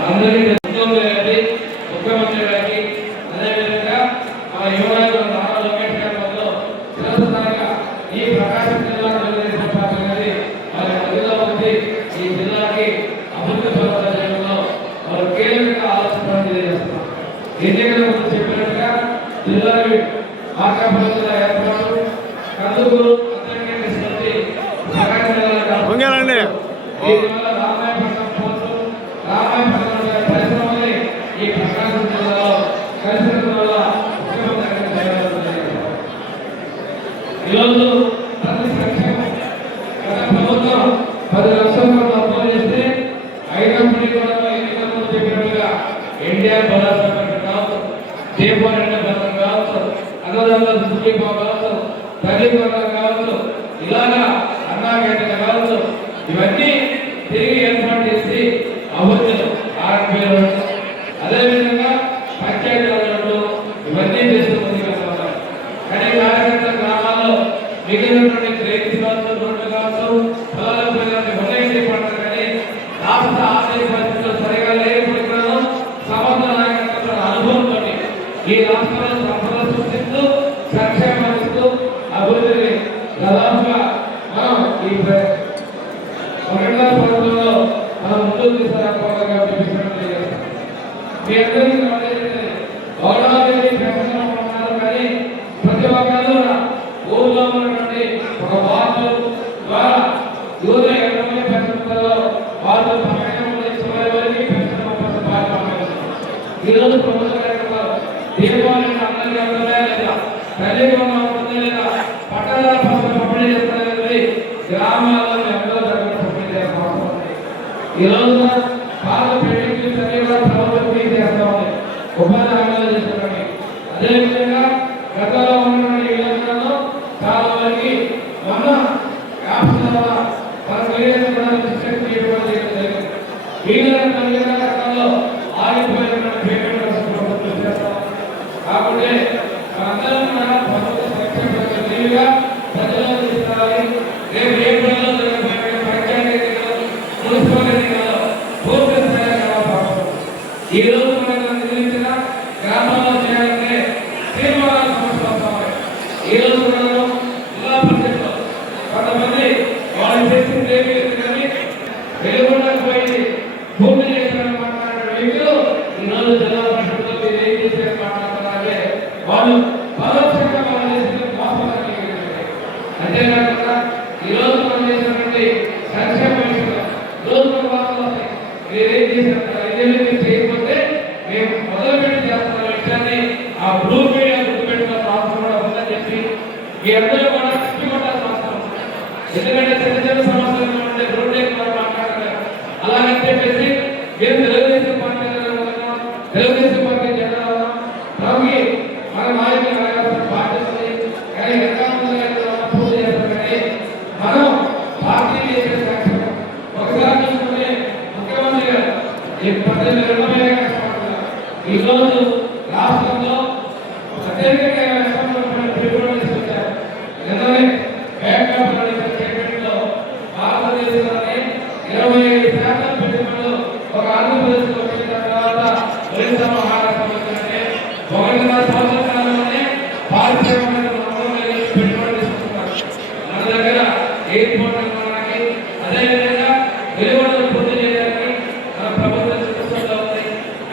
అందరికీ ముఖ్యమంత్రి గారికి అదేవిధంగా మన యువ నాయకులు నారా లోకేష్ గారి వల్ల చిరస్థాయిగా ఈ ప్రకాశం జిల్లా తెలుగుదేశం పార్టీ అనేది వారి మధ్యలో ఉంది. ఈ జిల్లాకి అభివృద్ధి పరచడంలో వారు కీలకంగా ఆలోచన చేస్తున్నారు. ఎన్నికల ముందు చెప్పినట్టుగా జిల్లాకి ఆకాశంలో ఏర్పాటు కందుకూరు అందరికీ తీసుకొచ్చి ప్రకాశం జిల్లా రామాయపట్నం పోర్టు రామాయపట్నం పరిశ్రమని ఈ ప్రకాశం జిల్లాలో కలిసిన వల్ల ఈరోజు ప్రతి సంక్షేమం గత ప్రభుత్వం 10 లక్షల అప్లై చేస్తే 5 ఎన్నికల ముందు చెప్పినట్టుగా ఎన్టీఆర్ భరోసా పథకం కావచ్చు, దీపావళి పథకం కావచ్చు, అన్నదాత సుఖీభావ కావచ్చు, తల్లి పథకం కావచ్చు, ఇలాగా అన్నాగేట కావచ్చు, ఇవన్నీ తిరిగి ఏర్పాటు చేసి అభివృద్ధులు ఆర్ఎంపీ రోడ్డు అదేవిధంగా పంచాయతీ రోడ్డు ఇవన్నీ చేస్తూ ముందుకు వెళ్తున్నారు. కానీ కార్యకర్త గ్రామాల్లో మిగిలినటువంటి డ్రైనేజ్ కావచ్చు, రోడ్లు కావచ్చు, పొలాల ప్రజలకు ఉన్నాయి పడతారు. కానీ రాష్ట్ర ఆర్థిక పరిస్థితులు సరిగా లేకపోయినా సమర్థ నాయకత్వ అనుభవంతో ఈ రాష్ట్రంలో సంపద సృష్టిస్తూ సంక్షేమం ఇస్తూ అభివృద్ధిని దాదాపుగా మనం ఈ ప్రభుత్వంలో మనం ముందుకు తీసుకురాకపోవడం మీ అందరికీ గౌరవాన్ని పెంచుతున్నారు. కానీ ప్రతి ఒక్కరు ఊళ్ళో ఉన్నటువంటి ఒక వార్డు ద్వారా ఊళ్ళో ఎవరైతే పెంచుతారో వాళ్ళు ఈరోజు ప్రభుత్వం దీపావళి అందరికీ అందరూ లేదా తల్లిదండ్రులు అవుతుందా లేదా పట్టణాల కోసం పంపిణీ చేస్తారనేది గ్రామాల్లో ఎంతో దగ్గర పంపిణీ చేస్తాం. ఈరోజు పాత పెళ్లికి సరిగా ప్రభుత్వం చేస్తా ఉంది, ఉపాధి హామీలు చేస్తున్నాయి. అదేవిధంగా గతంలో ఉన్న ఇళ్లలో చాలా మందికి మన యాప్స్ ద్వారా మన పేరెంట్స్ కూడా శిక్షణ చేయడం జరిగింది. గతంలో ఆగిపోయిన పేమెంట్ ప్రభుత్వం చేస్తాం. కాబట్టి అందరం కూడా ప్రభుత్వ సంక్షేమ ప్రజలు తీసుకోవాలి. రేపు ఏ ప్రజలు పంచాయతీ మున్సిపాలిటీ పూర్తి స్థాయిలో ఈ రోజు మనం నిర్మించిన గ్రామాల్లో చేయాలంటే తీర్మానాల సమస్య వస్తాయి. ఈ రోజు మనం జిల్లా పరిషత్లో కొంతమంది వాళ్ళు చేసింది ఏమీ కానీ వెలుగుండకపోయి పూర్తి చేశారని మాట్లాడిన వ్యక్తులు ఈరోజు జిల్లా పరిషత్లో మీరు ఏం చేశారని మాట్లాడుతున్నారంటే వాళ్ళు పరోక్షంగా వాళ్ళు చేసిన మోసాలు. అంతేకాకుండా ఈరోజు మనం చేసినటువంటి సంక్షేమ విషయంలో రోజు మీరేం చేశారు ఐదేళ్ళు చేయకపోతే మేము మొదలుపెట్టి చేస్తున్న విషయాన్ని ఆ బ్లూ మీడియా గుర్తుపెట్టుకున్న అవసరం కూడా ఉందని చెప్పి మీ అందరూ కూడా కష్టపడాల్సిన అవసరం. ఎందుకంటే చిన్న చిన్న సమస్యలు ఉంటే రోడ్డు ఎక్కువ మాట్లాడలేదు. అలాగని చెప్పేసి మేము తెలుగుదేశం పార్టీ తెలుగుదేశం పార్టీ జెండా మనకి మన నాయకులు అడగాల్సిన బాధ్యత ఉంది. కానీ ఎక్కడ పూర్తి చేస్తారు. కానీ మనం పార్టీ చేసే సంక్షేమం ఒకసారి చూసుకుంటే ముఖ్యమంత్రి గారు ఈ 18 కష్టపడుతున్నారు. ఈరోజు రాష్ట్రంలో అత్యధికంగా పెట్టుబడులు తీసుకొచ్చారు. ఎందుకంటే బ్యాంక్ ఆఫ్ స్టేట్మెంట్లో భారతదేశంలోనే 25% పెట్టుబడులు ఒక ఆంధ్రప్రదేశ్లో వచ్చిన తర్వాత ఒరిస్సా మహారాష్ట్ర వచ్చిందంటే 1.5 సంవత్సరాల్లోనే పారిశ్రామిక పెట్టుబడులు తీసుకుంటున్నారు. మన దగ్గర ఎయిర్పోర్ట్ నిర్మాణానికి అదేవిధంగా వెలువడులు పూర్తి చేయడానికి మన ప్రభుత్వం సిద్ధంగా ఉంది.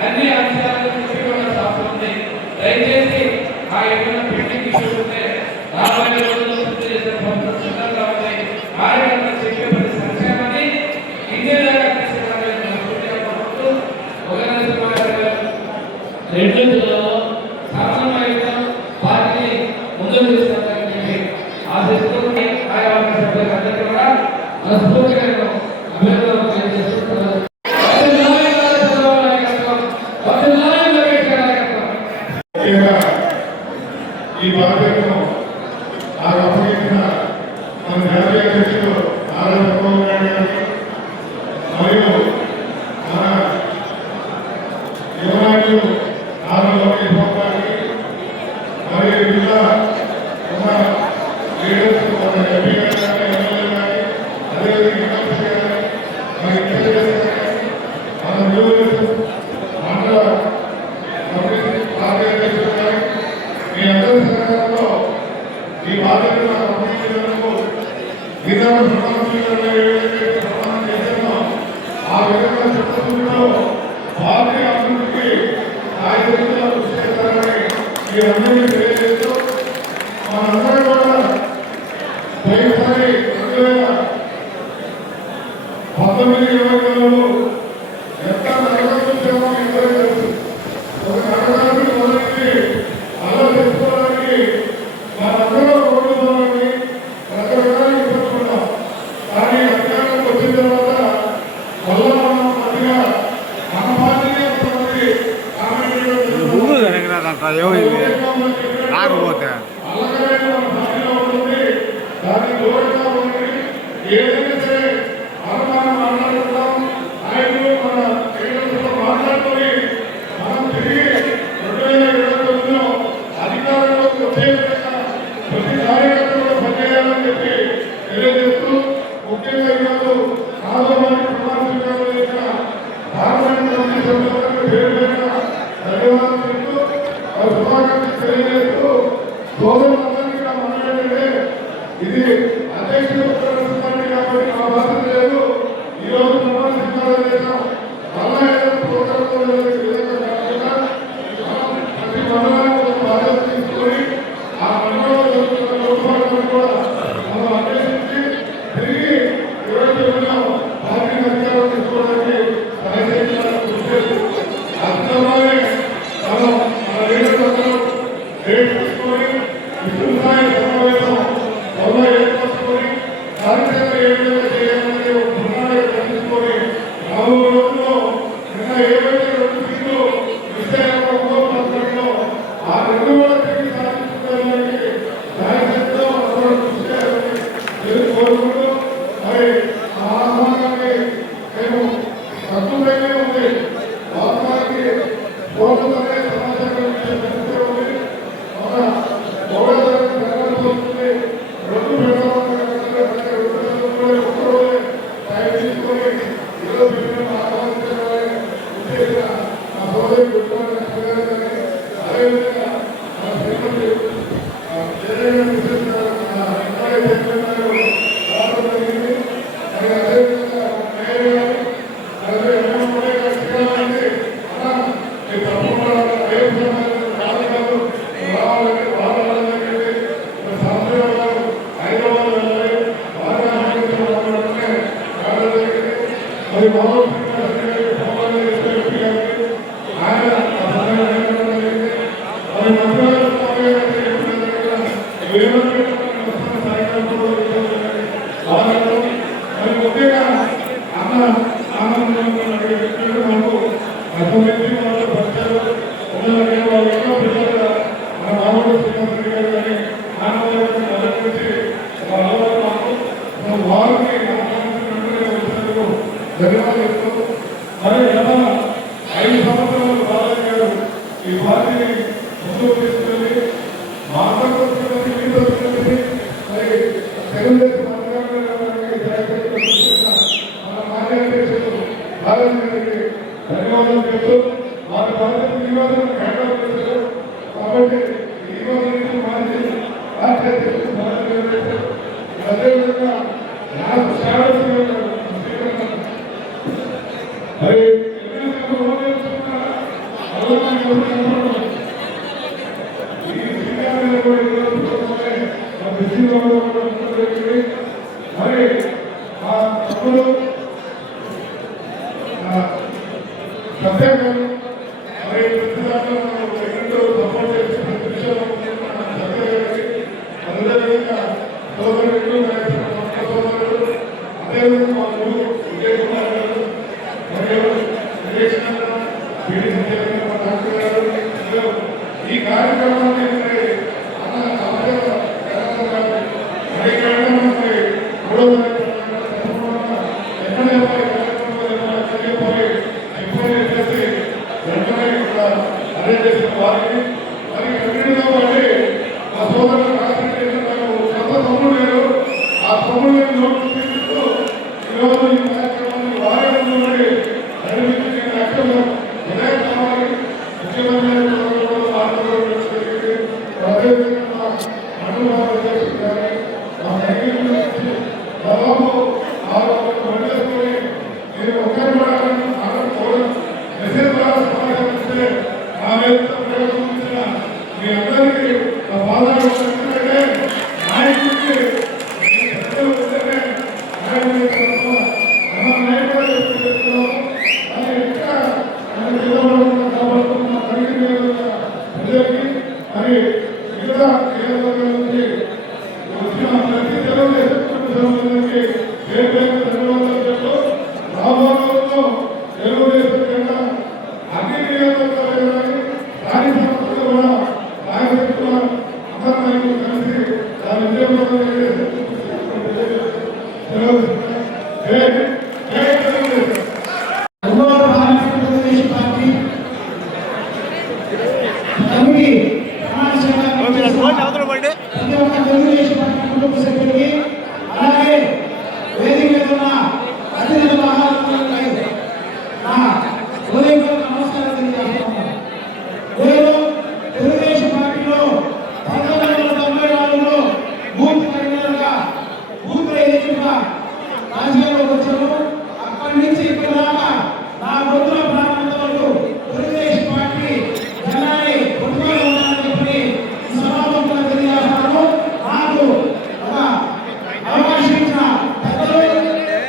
అన్ని అంశాలను చూపించడం అవసరం ఉంది. దయచేసి ఆ ఏమైనా పెండింగ్ ఇష్యూస్ ఉంటే రాబోయే రోజుల్లో పూర్తి చేసే ప్రభుత్వం సిద్ధంగా ఉంది. కార్యక్రమం చెప్పే ప్రతి సంక్షేమాన్ని ఇండియాగా తీసుకురావాలని రెండు జిల్లాలో సమన్వయంతో పార్టీని ముందుకు తీసుకెళ్తారని చెప్పి ఆశిస్తూ ఆయా సభ్యులందరికీ కూడా మనస్ఫూర్తిగా అభినందనలు తెలియజేస్తున్నాను. ఈ బాధ్యతను నాకు అప్పగించిన మన జాతీయ అధ్యక్షుడు నారా చంద్రబాబు నాయుడు గారికి మరియు మన యువనాయకులు నారా లోకేష్ బాబు గారికి మరియు జిల్లా ఉన్న లీడర్స్ మన ఎంపీ గారు కానీ ఎమ్మెల్యే కానీ అదేవిధంగా మరి మన నియోజకవర్గ మండల పార్టీ అధ్యక్షుడు కానీ మీ అందరి సహకారంలో ఈ బాధ్యతను నాకు అప్పగించినందుకు గిరిజన ప్రమాణం చేశాను. ఆ విధంగా చెప్తున్నప్పుడు పార్టీ అభివృద్ధికి ఆయనలో కృషి చేస్తారని మీ అందరికీ తెలియజేస్తూ మనందరూ కూడా పోయినసారి 2019-20 ఎంత నగరం చూసామో అందరూ తెలుసు. ఒక నగరానికి మొదటి అలా తెచ్చుకోవడానికి మనందరూ కోరుకోవాలని రకరకాల ఇబ్బందున్నాం. కానీ అధికారంలోకి వచ్చిన తర్వాత మళ్ళా మనం కొద్దిగా మన పార్టీనే కొంతమంది ముందు జరిగినదంట ఏమైంది రాకపోతే అల్లగానే మన పార్టీలో ఉంటుంది. దానికి దూరంగా ఉండి ఏదైనా సరే మనం మాట్లాడుతున్నాం. నాయకులు మన క్రీడలతో మాట్లాడుకొని మనం తిరిగి 2029లో అధికారంలోకి వచ్చే విధంగా ప్రతి కార్యకర్తలు పనిచేయాలని చెప్పి తెలియజేస్తూ ముఖ్యంగా ఈరోజు రాజధాని ప్రమాణ స్వీకారం చేసిన పార్లమెంట్ కమిటీ సభ్యులకు పేరు పేరున ధన్యవాదాలు చెప్తూ శుభాకాంక్షలు తెలియజేస్తూ సోదరులందరికీ నా మనం ఏంటంటే ఇది అధ్యక్షుడు పార్టీ కాబట్టి నా బాధ్యత లేదు. ఈరోజు ప్రమాణ స్వీకారం చేశాం. మళ్ళా ఏదైనా ప్రోగ్రాంలో విధంగా ధన్యవాదాలు. మరి ఎలా 5 సంవత్సరాలు బాలయ్య గారు ఈ పార్టీని ముందుకు తీసుకెళ్ళి మాట్లాడుతున్నది మీతో మరి తెలుగుదేశం మన కార్యాధ్యక్షులు బాలయ్య గారికి ధన్యవాదాలు చెప్తూ వారి బాధ్యత నివాదన హ్యాండ్ చేశారు. కాబట్టి ఈ రోజు నుంచి మాజీ పార్టీ అధ్యక్షులు బాలయ్య గారు అదేవిధంగా మరి మరి ఆ తమ్ముడు సత్యాగారు మరి సపోర్ట్ చేసి ప్రతి విషయంలో సత్యాగారికి అదేవిధంగా సోదరుడు సోదరుడు అదేవిధంగా మా గురువు విజయకుమార్ గారు ఈ కార్యక్రమాన్ని అదే చేసిన వారిని మరి కంటిన్యూగా పడి ఆ సోదరులు సొంత తమ్ముడు లేరు ఆ తమ్ముడు నోటు తీసుకుంటూ ఈరోజు ఈ కార్యక్రమాన్ని వారే నడిపించి అక్టోబర్ వినాయక చవితి ముఖ్యమంత్రి దాదాపు 6 మండలి నేను ఒకరి మెసేజ్ ద్వారా సమాచారం నా మీద మీ అందరికీ నా బాధ ఎందుకంటే నాయకుడికి మరి మిగతా నుంచి వచ్చిన ప్రతి తెలుగుదేశంకి ధన్యవాదాలు చెప్తూ రాబోయే తెలుగుదేశం కింద అన్ని నియోజకవర్గాలని స్థానిక సంస్థలు కూడా నాయకులు అందరూ నాయకులు కలిసి దాని విజయవంతం అలాగే వేదిక మీద ఉన్న అతిథుల మహాత్ములపై నా హృదయపూర్వక నమస్కారం తెలియజేస్తున్నాను. నేను తెలుగుదేశం పార్టీలో 1994లో బూత్ కన్వీనర్గా బూత్ ఏజెంట్గా రాజకీయాల్లోకి వచ్చాను. అక్కడి నుంచి ఇక్కడ దాకా నా గొంతుల ప్రారంభం వరకు తెలుగుదేశం పార్టీ జనాన్ని కొట్టుకొని ఉన్నానని చెప్పి ఈ సమావేశంలో తెలియజేస్తున్నాను. నాకు ఒక అవకాశం ఇచ్చిన పెద్దలు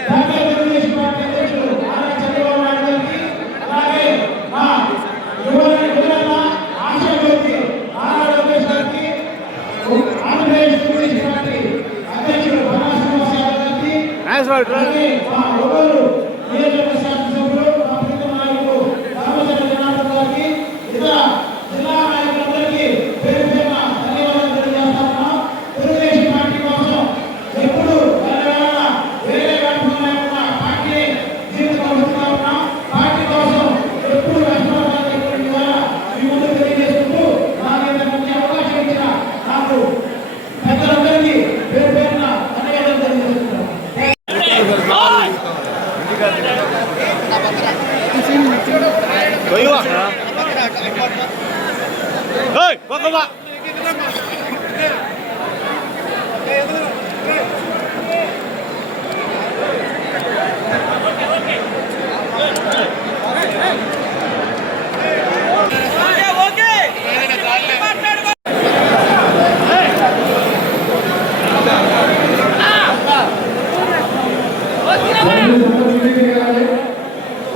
జాతీయ తెలుగుదేశం పార్టీ అధ్యక్షులు నారా చంద్రబాబు నాయుడు గారికి, అలాగే మా యువత ఆశాజ్యోతి నారా లోకేష్ గారికి, ఆంధ్రప్రదేశ్ తెలుగుదేశం పార్టీ అధ్యక్షులు బన్నా శ్రీనివాస్ యాదవ్ గారికి, అలాగే మా ఒక్కరు నియోజకవర్గ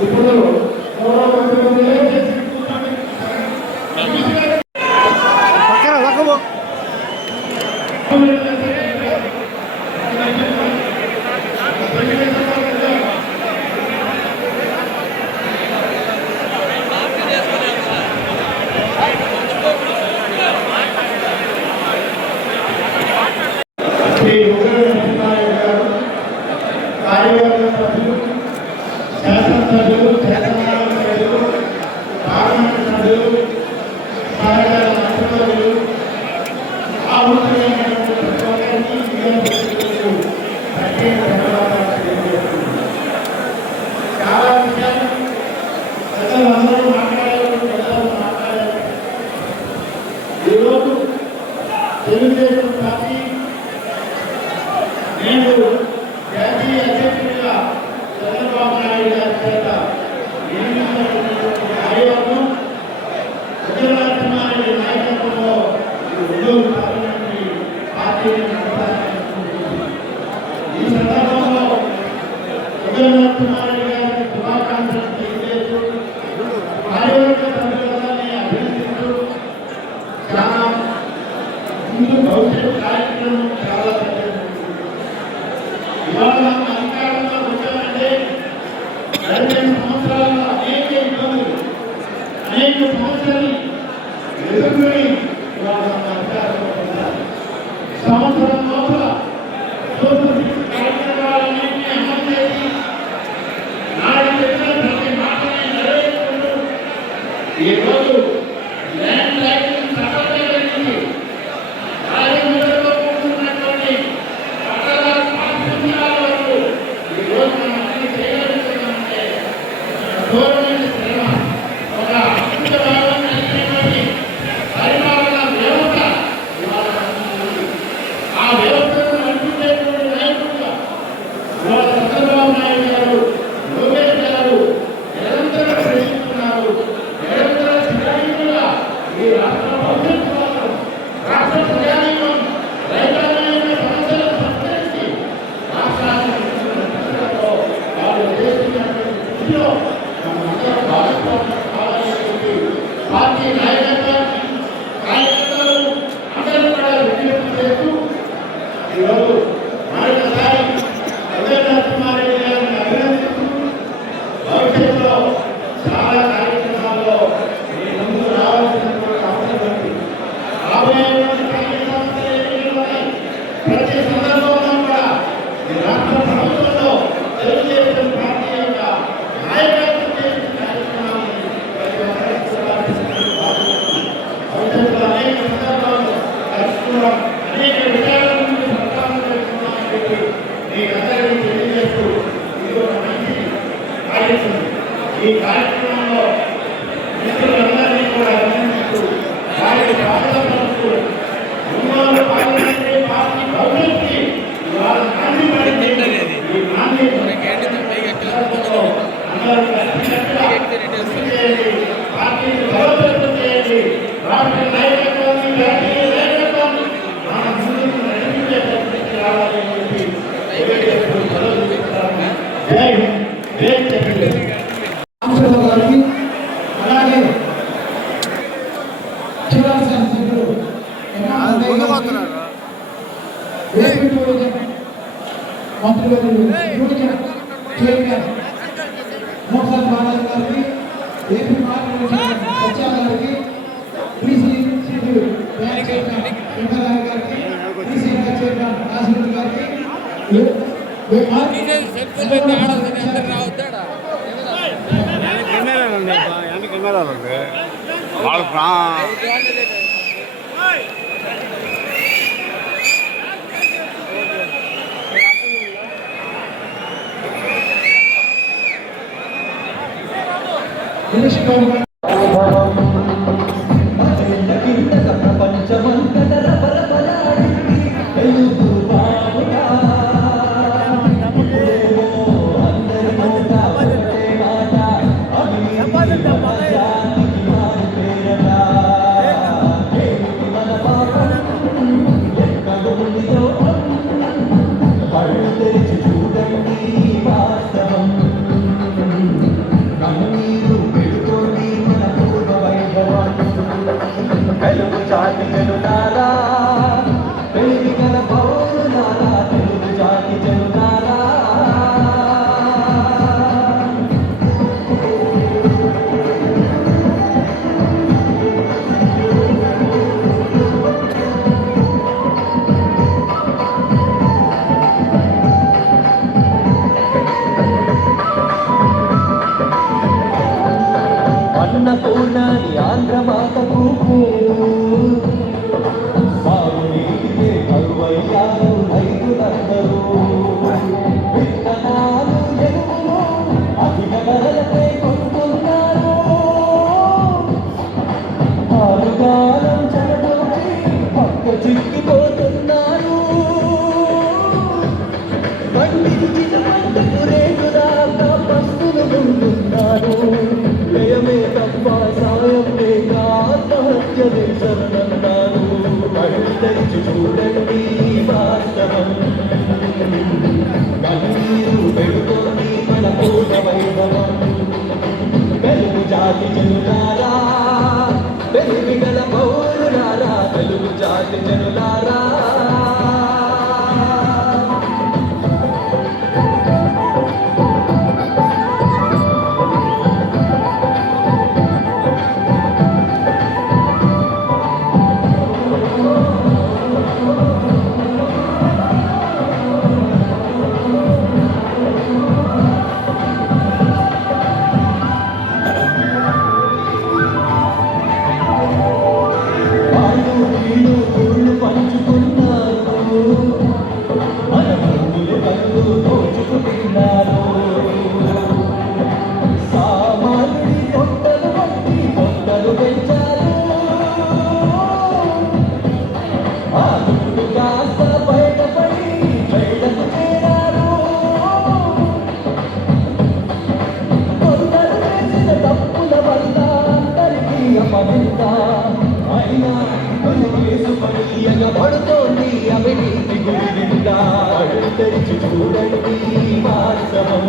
ఇప్పుడు గౌరవ ముఖ్యమంత్రి శ్రీ ఉగ్రనారాయణ గారు, కార్యవర్గ సభ్యులు, శాసనసభ్యులు, శాసనమండలి సభ్యులు, పార్లమెంట్ సభ్యులు, సహకార మంత్రివర్యులు, ఆహుతైనటువంటి ప్రతి ఒక్కరికి మీడియా మిత్రులకు ప్రత్యేక ధన్యవాదాలు తెలియజేస్తున్నాను. చాలా విషయాలు ప్రజలందరూ మాట్లాడారు. ఈరోజు తెలుగుదేశం పార్టీ నేను జాతీయ అధ్యక్షుడిగా చంద్రబాబు నాయుడు గారి చేత నియమించినటువంటి కార్యవర్గం ఉగ్రనారాయణ నాయకత్వంలో ఒంగోలు పార్లమెంటరీ పార్టీని కొనసాగిస్తుంది. ఈ సందర్భంలో ఉగ్రనారాయణ గారికి శుభాకాంక్షలు తెలియజేస్తూ కార్యవర్గ సభ్యులందరినీ అభినందిస్తూ చాలా ముందు భవిష్యత్ కార్యక్రమం చాలా ఇవాళ మనం అధికారంలో వచ్చామంటే 15 సంవత్సరాల్లో అనేక ఇబ్బందులు, అనేక సమస్యలు ఎదుర్కొని ఇవాళ మనం అధికారంలో ఉండాలి. సంవత్సరం లోపల కార్యక్రమాలన్నింటినీ అమలు చేసి నాడు చెప్పిన ప్రతి మాటని నెరవేర్చుకుంటూ ఈరోజు ల్యాండ్ టైటిల్ చట్టాన్ని గురించి రాజమండ్రిలో కూర్చున్నటువంటి పట్టణాల పాఠశాల వరకు ఈరోజు మనం అన్ని చేయగలుగుతున్నామంటే గవర్నమెంట్ శ్రమ, ఒక అద్భుత భావం కలిగినటువంటి పరిపాలన వ్యవస్థ ఇవాళ ఉంది. ఆ వ్యవస్థను నడిపించేటువంటి నాయకులుగా ఇవాళ చంద్రబాబు నాయుడు గారు, లోకేష్ గారు నిరంతరం ప్రశ్నిస్తున్నారు. నిరంతరం సిద్ధంగా ఈ రాష్ట్ర భవిష్యత్తు కోసం, రాష్ట్ర ప్రజానీకం రైతాంగ సమస్యలను పరిష్కరించి రాష్ట్రాన్ని నిర్మించడంలో వాళ్ళు చేస్తున్నటువంటి కృషిలో మనందరం భాగస్వామ్యం కావాలనేటువంటి పార్టీ నాయకత్వాన్ని, కార్యకర్తలు అందరూ కూడా విజ్ఞప్తి చేస్తూ ఈరోజు మరొకసారి ఉదయనరసింహారెడ్డి గారిని అభినందిస్తూ భవిష్యత్తులో చాలా కార్యక్రమాల్లో మీ ముందు రావాల్సినటువంటి అవసరం ఉంది. రాబోయేటువంటి స్థానిక సంస్థల ఎన్నికలు ఉన్నాయి. ప్రతి సందర్భంలో కూడా ఈ రాష్ట్ర ప్రభుత్వంలో తెలుగుదేశం పార్టీ యొక్క నాయకత్వం చేసిన కార్యక్రమాన్ని ప్రతి ఒక్కరికి చూడాల్సినటువంటి బాధ్యత ఉంది. భవిష్యత్తులో అనేక సందర్భాల్లో కలుసుకోవడం, అనేక విషయాల గురించి ప్రస్తావన చేస్తున్నామని చెప్పి మీకందరికీ తెలియజేస్తూ ఇది ఒక మంచి కార్యక్రమం. ఈ కార్యక్రమంలో మిత్రులందరినీ కూడా అభినందిస్తూ వారికి స్వాగతపరుస్తూ ఒంగోలు పార్లమెంటరీ పార్టీ భవిష్యత్తుకి ఇవాళ నాంది పడింది. ఈ నాంది సందర్భంలో అందరూ కలిసికట్టుగా కృషి చేయండి, పార్టీని బలోపేతం చేయండి, రాష్ట్ర నాయకత్వాన్ని, జాతీయ నాయకత్వాన్ని మన ముందుకు నడిపించే పరిస్థితి రావాలని చెప్పి తెలియజేస్తూ సెలవు తీసుకుంటాను. జై హింద్, జై తెలుగు. గారికి అలాగే జిల్లా శాసనసభ్యులు ఏపీ టూరిజం మంత్రివర్యులు టూరిజం చైర్మన్ మోహన్ బాలాజీ గారికి, ఏపీ పార్లమెంట్ సత్యాల గారికి, బీసీ బ్యాంక్ చైర్మన్ వెంకయ్య గారికి, బీసీ చైర్మన్ రాజేంద్ర గారికి, కెమెరాలు ఉంది వాళ్ళ దినేష్ బాబు గారు అదేళ్ళ కిందట ప్రపంచమంతట రపరపలాడింది తెలుగు బాబుగా. ఇప్పుడేమో అందరి నోట ఒకటే మాట, అవినీతి మన జాతికి మారు పేరట. ఏమిటి మన పాపం, ఎక్కడుందిదో కళ్ళు తెరిచి చూడండి వాస్తవం. కన్నీరు పెడుతోంది మన పూర్వ వైభవం. తెలుగు జాతి జనులారా, తెలివి గల పౌరులారా, తెలుగు జాతి జనులారా. అన్నపూర్ణాని ఆంధ్రమాతకు సాగునీటికే కరువయ్యారు రైతులందరూ. విత్తనాలు ఎరువులు అధిక ధరలపై కొంటున్నారు. ఆరుగాలం చెమటొచ్చి పక్క చిక్కిపోతున్నారు. పండించిన పంటకు రేటు రాక పస్తులు ఉంటున్నారు. వ్యయమే తప్ప సాయం లేక ఆత్మహత్యలే శరణన్నారు. కళ్ళు తెరిచి చూడండి వాస్తవం. కన్నీరు పెడుతోంది మన పూర్వ వైభవం. తెలుగు జాతి జనులారా, తెలివి గల పౌరులారా, తెలుగు జాతి జనులారా. వాళ్ళు వీళ్ళు ఊళ్ళు పంచుకున్నారు. మన బంధువులు కళ్ళు దోచుకుంటున్నారు. సామాన్యుడి పొట్టలు బట్టి పొట్టలు పెంచారు. ఆ దుడ్డు కాస్త బయటపడి బయటకు చేరారు. కొందరు చేసిన తప్పుల వల్ల అందరికీ అపవిత్ర. అయినా వేసుకొని ఎగబడుతోంది అవినీతి గుడి నిండా. కళ్ళు తెరిచి చూడండి వాస్తవం.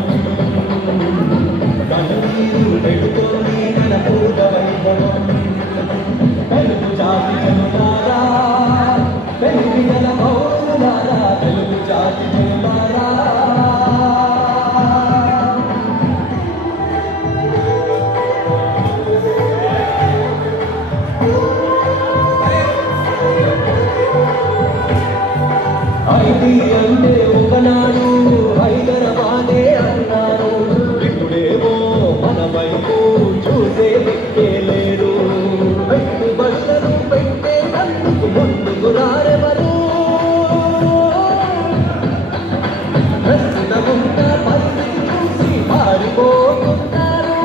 కన్నీరు పెడుతోంది మన పూర్వ వైభవం. తెలుగు జాతి జనులారా, తెలివి గల పౌరులారా, తెలుగు జాతి జనులారా. ఐటీ అంటే ఒకనాడు హైదరాబాదే అన్నారు. ఇప్పుడేమో మన వైపు చూసే దిక్కే లేరు. పెట్టుబడులను పెట్టేందుకు ముందుకు రారెవరు. ప్రస్తుతమున్న పరిస్థితి చూసి పారిపోతున్నారు.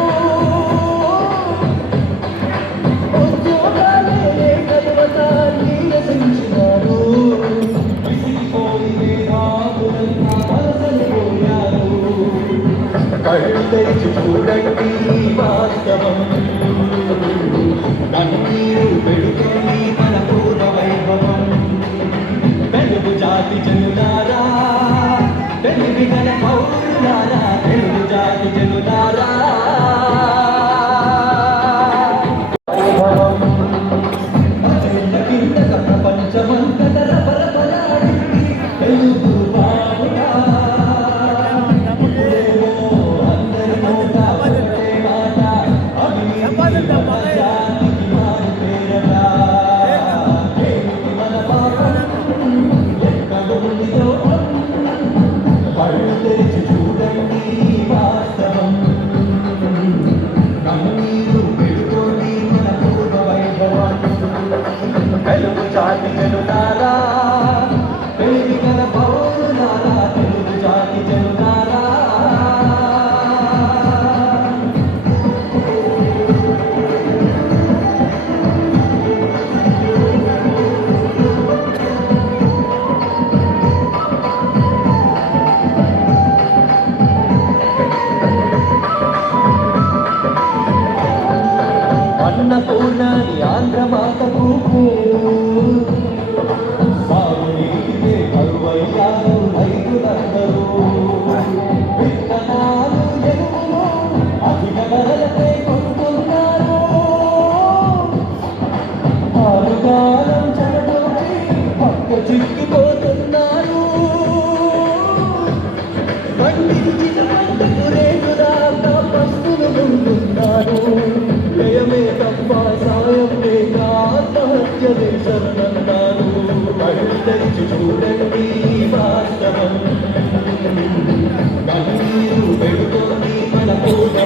ఉద్యోగాలే లేక యువత నీరసించినారు. కళ్ళు తెరిచి చూడండి వాస్తవం. కన్నీరు పెడుతోంది మన పూర్వ వైభవం. తెలుగు జాతి జనులారా, తెలివి గల పౌరులారా, తెలుగు జాతి జనులారా. అదేళ్ళ కిందట ప్రపంచమంతట రపరపలాడింది తెలుగు బాబుగా. ఇప్పుడేమో అందరి నోట ఒకటే మాట, అవినీతి మన జాతికి మారు పేరట. ఏమిటి మన పాపం, ఎక్కడుందిదో కళ్ళు తెరిచి చూడండి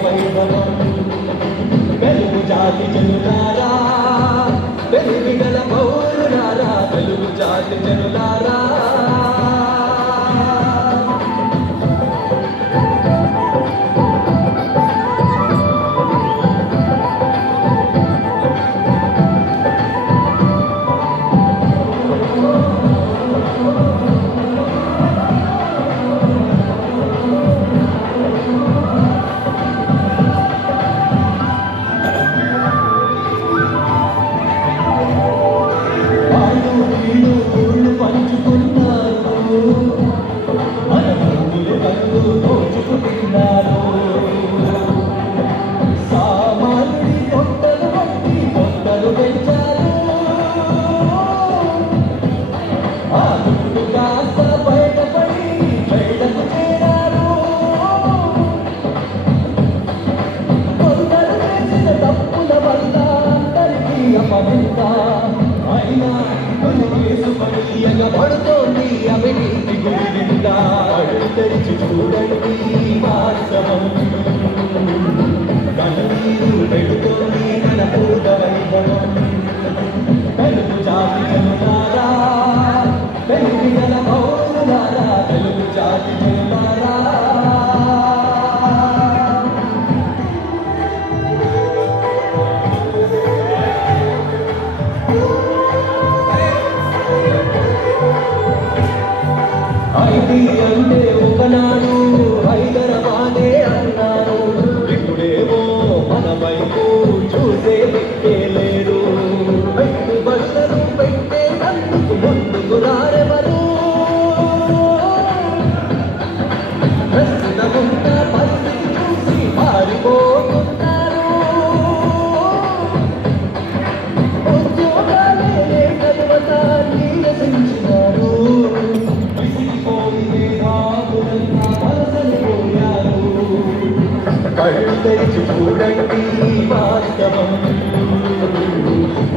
వైభవం తెలుగు జాతి జనులారా తెలివి గల పౌరులారా తెలుగు జాతి జనులారా పడుతోంది అవినీతి గుడి నిండా తెరిచి చూడండి వాస్తవం కన్నీరు పెడుతోంది మన పూర్వ వైభవం తెలుగు జాతి జనులారా తెలివి గల పౌరులారా తెలుగు జాతి జనులారా ఐటీ అంటే ఒకనాడు హైదరాబాదే అన్నారు ఇప్పుడేమో మన వైపు చూసే దిక్కే లేరు పెట్టుబడులను పెట్టేందుకు ముందుకు రారెవరు ప్రస్తుతమున్న పరిస్థితి చూసి పారిపోతున్నారు ఉద్యోగాలే కలువత నీరసించినారు కళ్ళు తెరిచి చూడండి వాస్తవం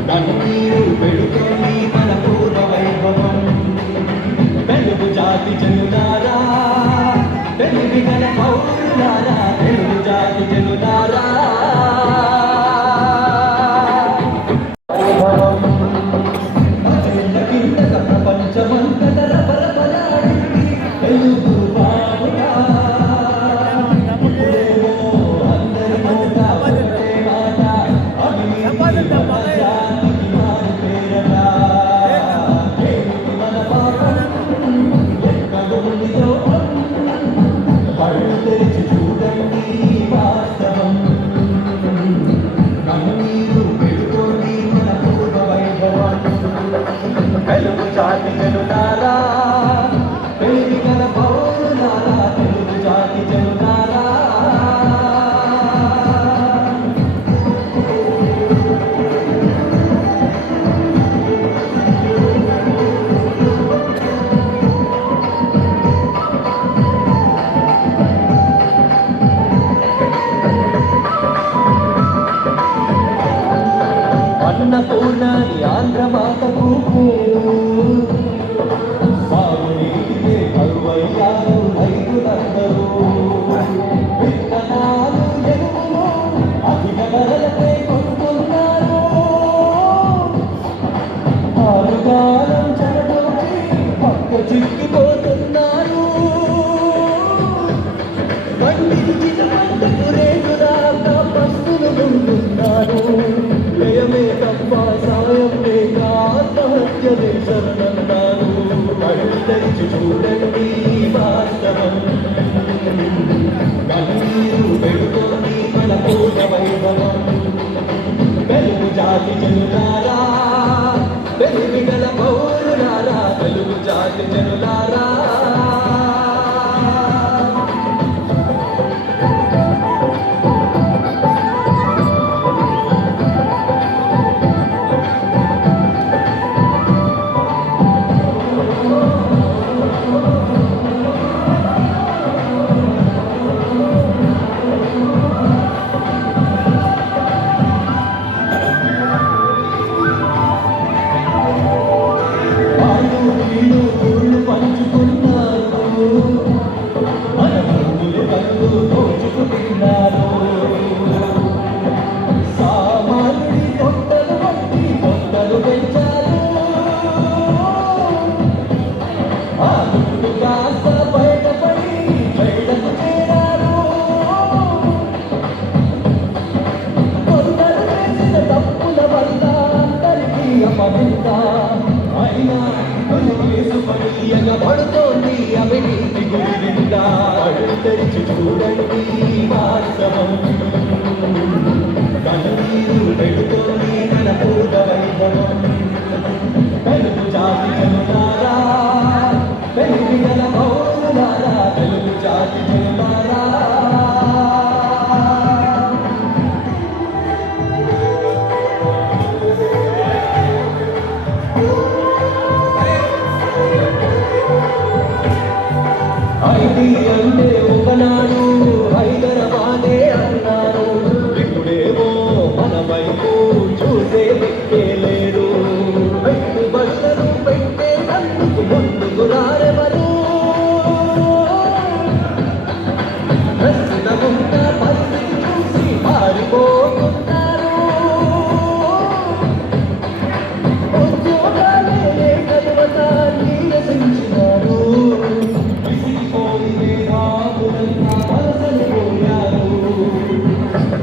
కన్నీరు పెడుతుంది మన పూర్వ వైభవం తెలుగు జాతి జనులారా తెలివి గల పౌరులారా తెలుగు జాతి జనులారా ప్రపంచమంతట రపరపలాడింది తెలుగు బావుగా కళ్ళు తెరిచి చూడ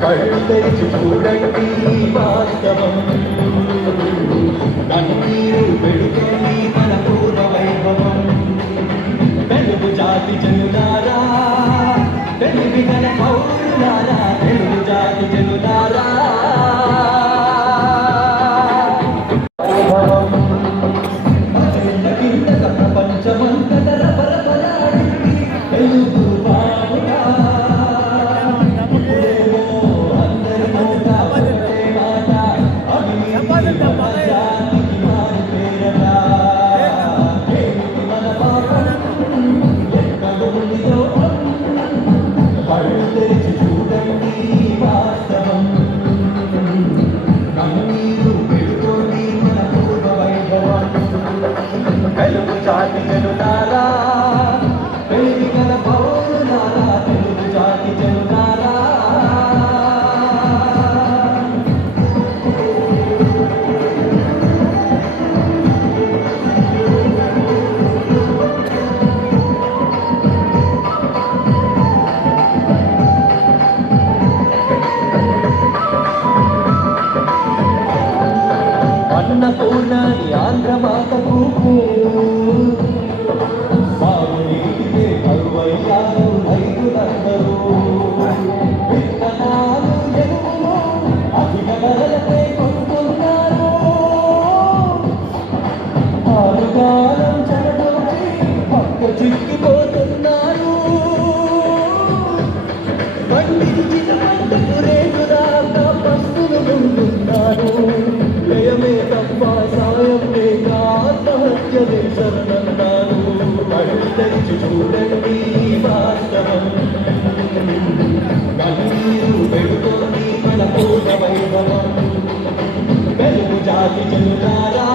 కళ్ళు తెరిచి చూడండి వాస్తవం కన్నీరు పెడుతుంది మన పూర్వ వైభవం తెలుగు జాతి జనులారా తెలివి గల పౌరులారా తెలుగు జాతి జనులారా వైభవం కింద ప్రపంచమంతట రపరపలాడింది తెలుగు బావుగా ఇప్పుడేమో అందరి నోట ఒకటే మాట అవినీతి మన జాతికి మారు పేరట ఏమిటి మన పాపం ఎక్కడుంది లోపం కళ్ళు తెరిచి చూడండి వాస్తవం కన్నీరు పెడుతోంది మన పూర్వ వైభవం తెలుగు జాతి జనులారా తెలివి గల పౌరులారా తెలుగు జాతి జనులారా అన్నపూర్ణాని ఆంధ్రమాతకు సాగునీటికే కరువయ్యారు రైతులందరూ విత్తనాలు ఎరువులు అధిక ధరలపై కొంటున్నారు ఆరుగాలం చెడగొచ్చి పక్క చిక్కిపోతున్నారు పండించిన పంటకు రేటు రాక పస్తులు ఉంటున్నారు వ్యయమే తప్ప సాయం లేక ఆత్మహత్యలే శరణన్నారు కళ్ళు తెరిచి చూడండి వాస్తవం కన్నీరు పెడుతోంది మన పూర్వ వైభవం తెలుగు జాతి జనులారా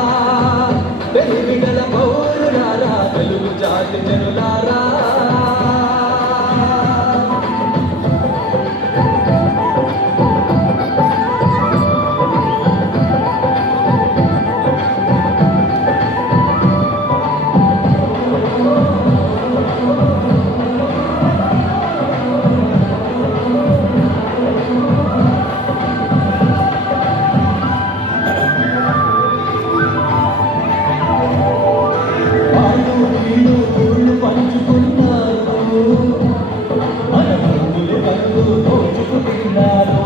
తెలివి గల పౌరులారా తెలుగు జాతి జనులారా వాళ్ళు వీళ్ళు ఊళ్ళు పంచుకున్నారు మన బంధువులు బంధు దోచుకుంటున్నారు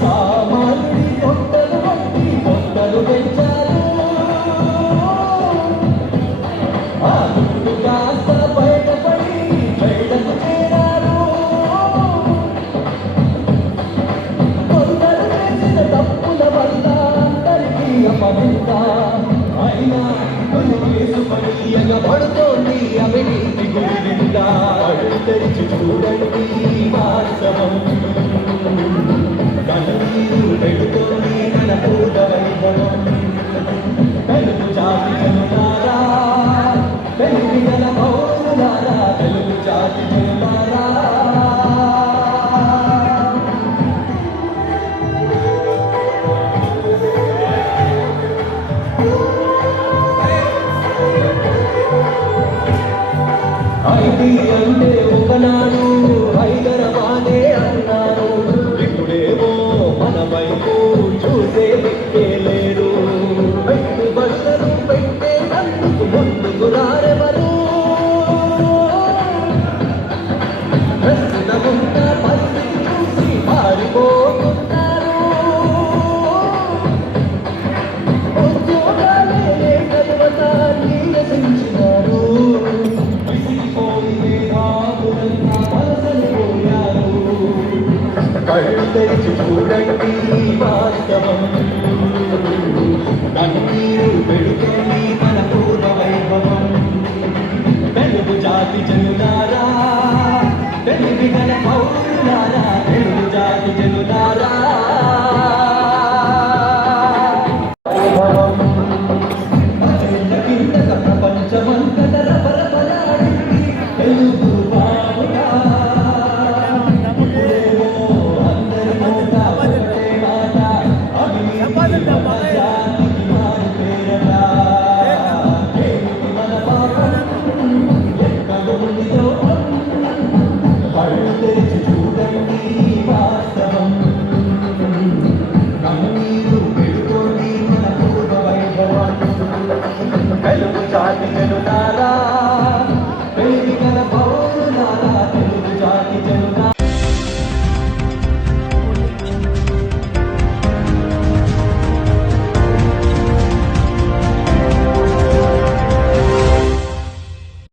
సామాన్యుడి పొట్టలు పట్టి పొట్టలు పెంచారు ఆ దుడ్డు కాస్త బయటపడి బయటకు చేరారు కొందరు చేసిన తప్పుల వల్ల అందరికీ అపవిత్ర అయినా కేసు పడుతోంది అవినీతి గురిందా కళ్ళు తెరిచి చూడండి వాస్తవం కన్నీరు పెడుతోంది మన పూర్వ వైభవం తెలుగు జాతి జనులారా తెలివి గల పౌరులారా తెలుగు జాతి జనులారా ఐటీ అంటే ఒకనాడు హైదరాబాదే అన్నారు ఇప్పుడేమో మన వైపు చూసే దిక్కే లేరు పెట్టుబడులను పెట్టేందుకు ముందుకు రారెవరు ప్రస్తుతమున్న పరిస్థితి చూసి పారిపోతున్నారు ఉద్యోగాలే లేక యువత నీరసించినారు కళ్ళు తెరిచి చూడండి వాస్తవం కన్నీరు పెడుతుంది మన పూర్వ వైభవం తెలుగు జాతి జనులారా తెలివి గల పౌరు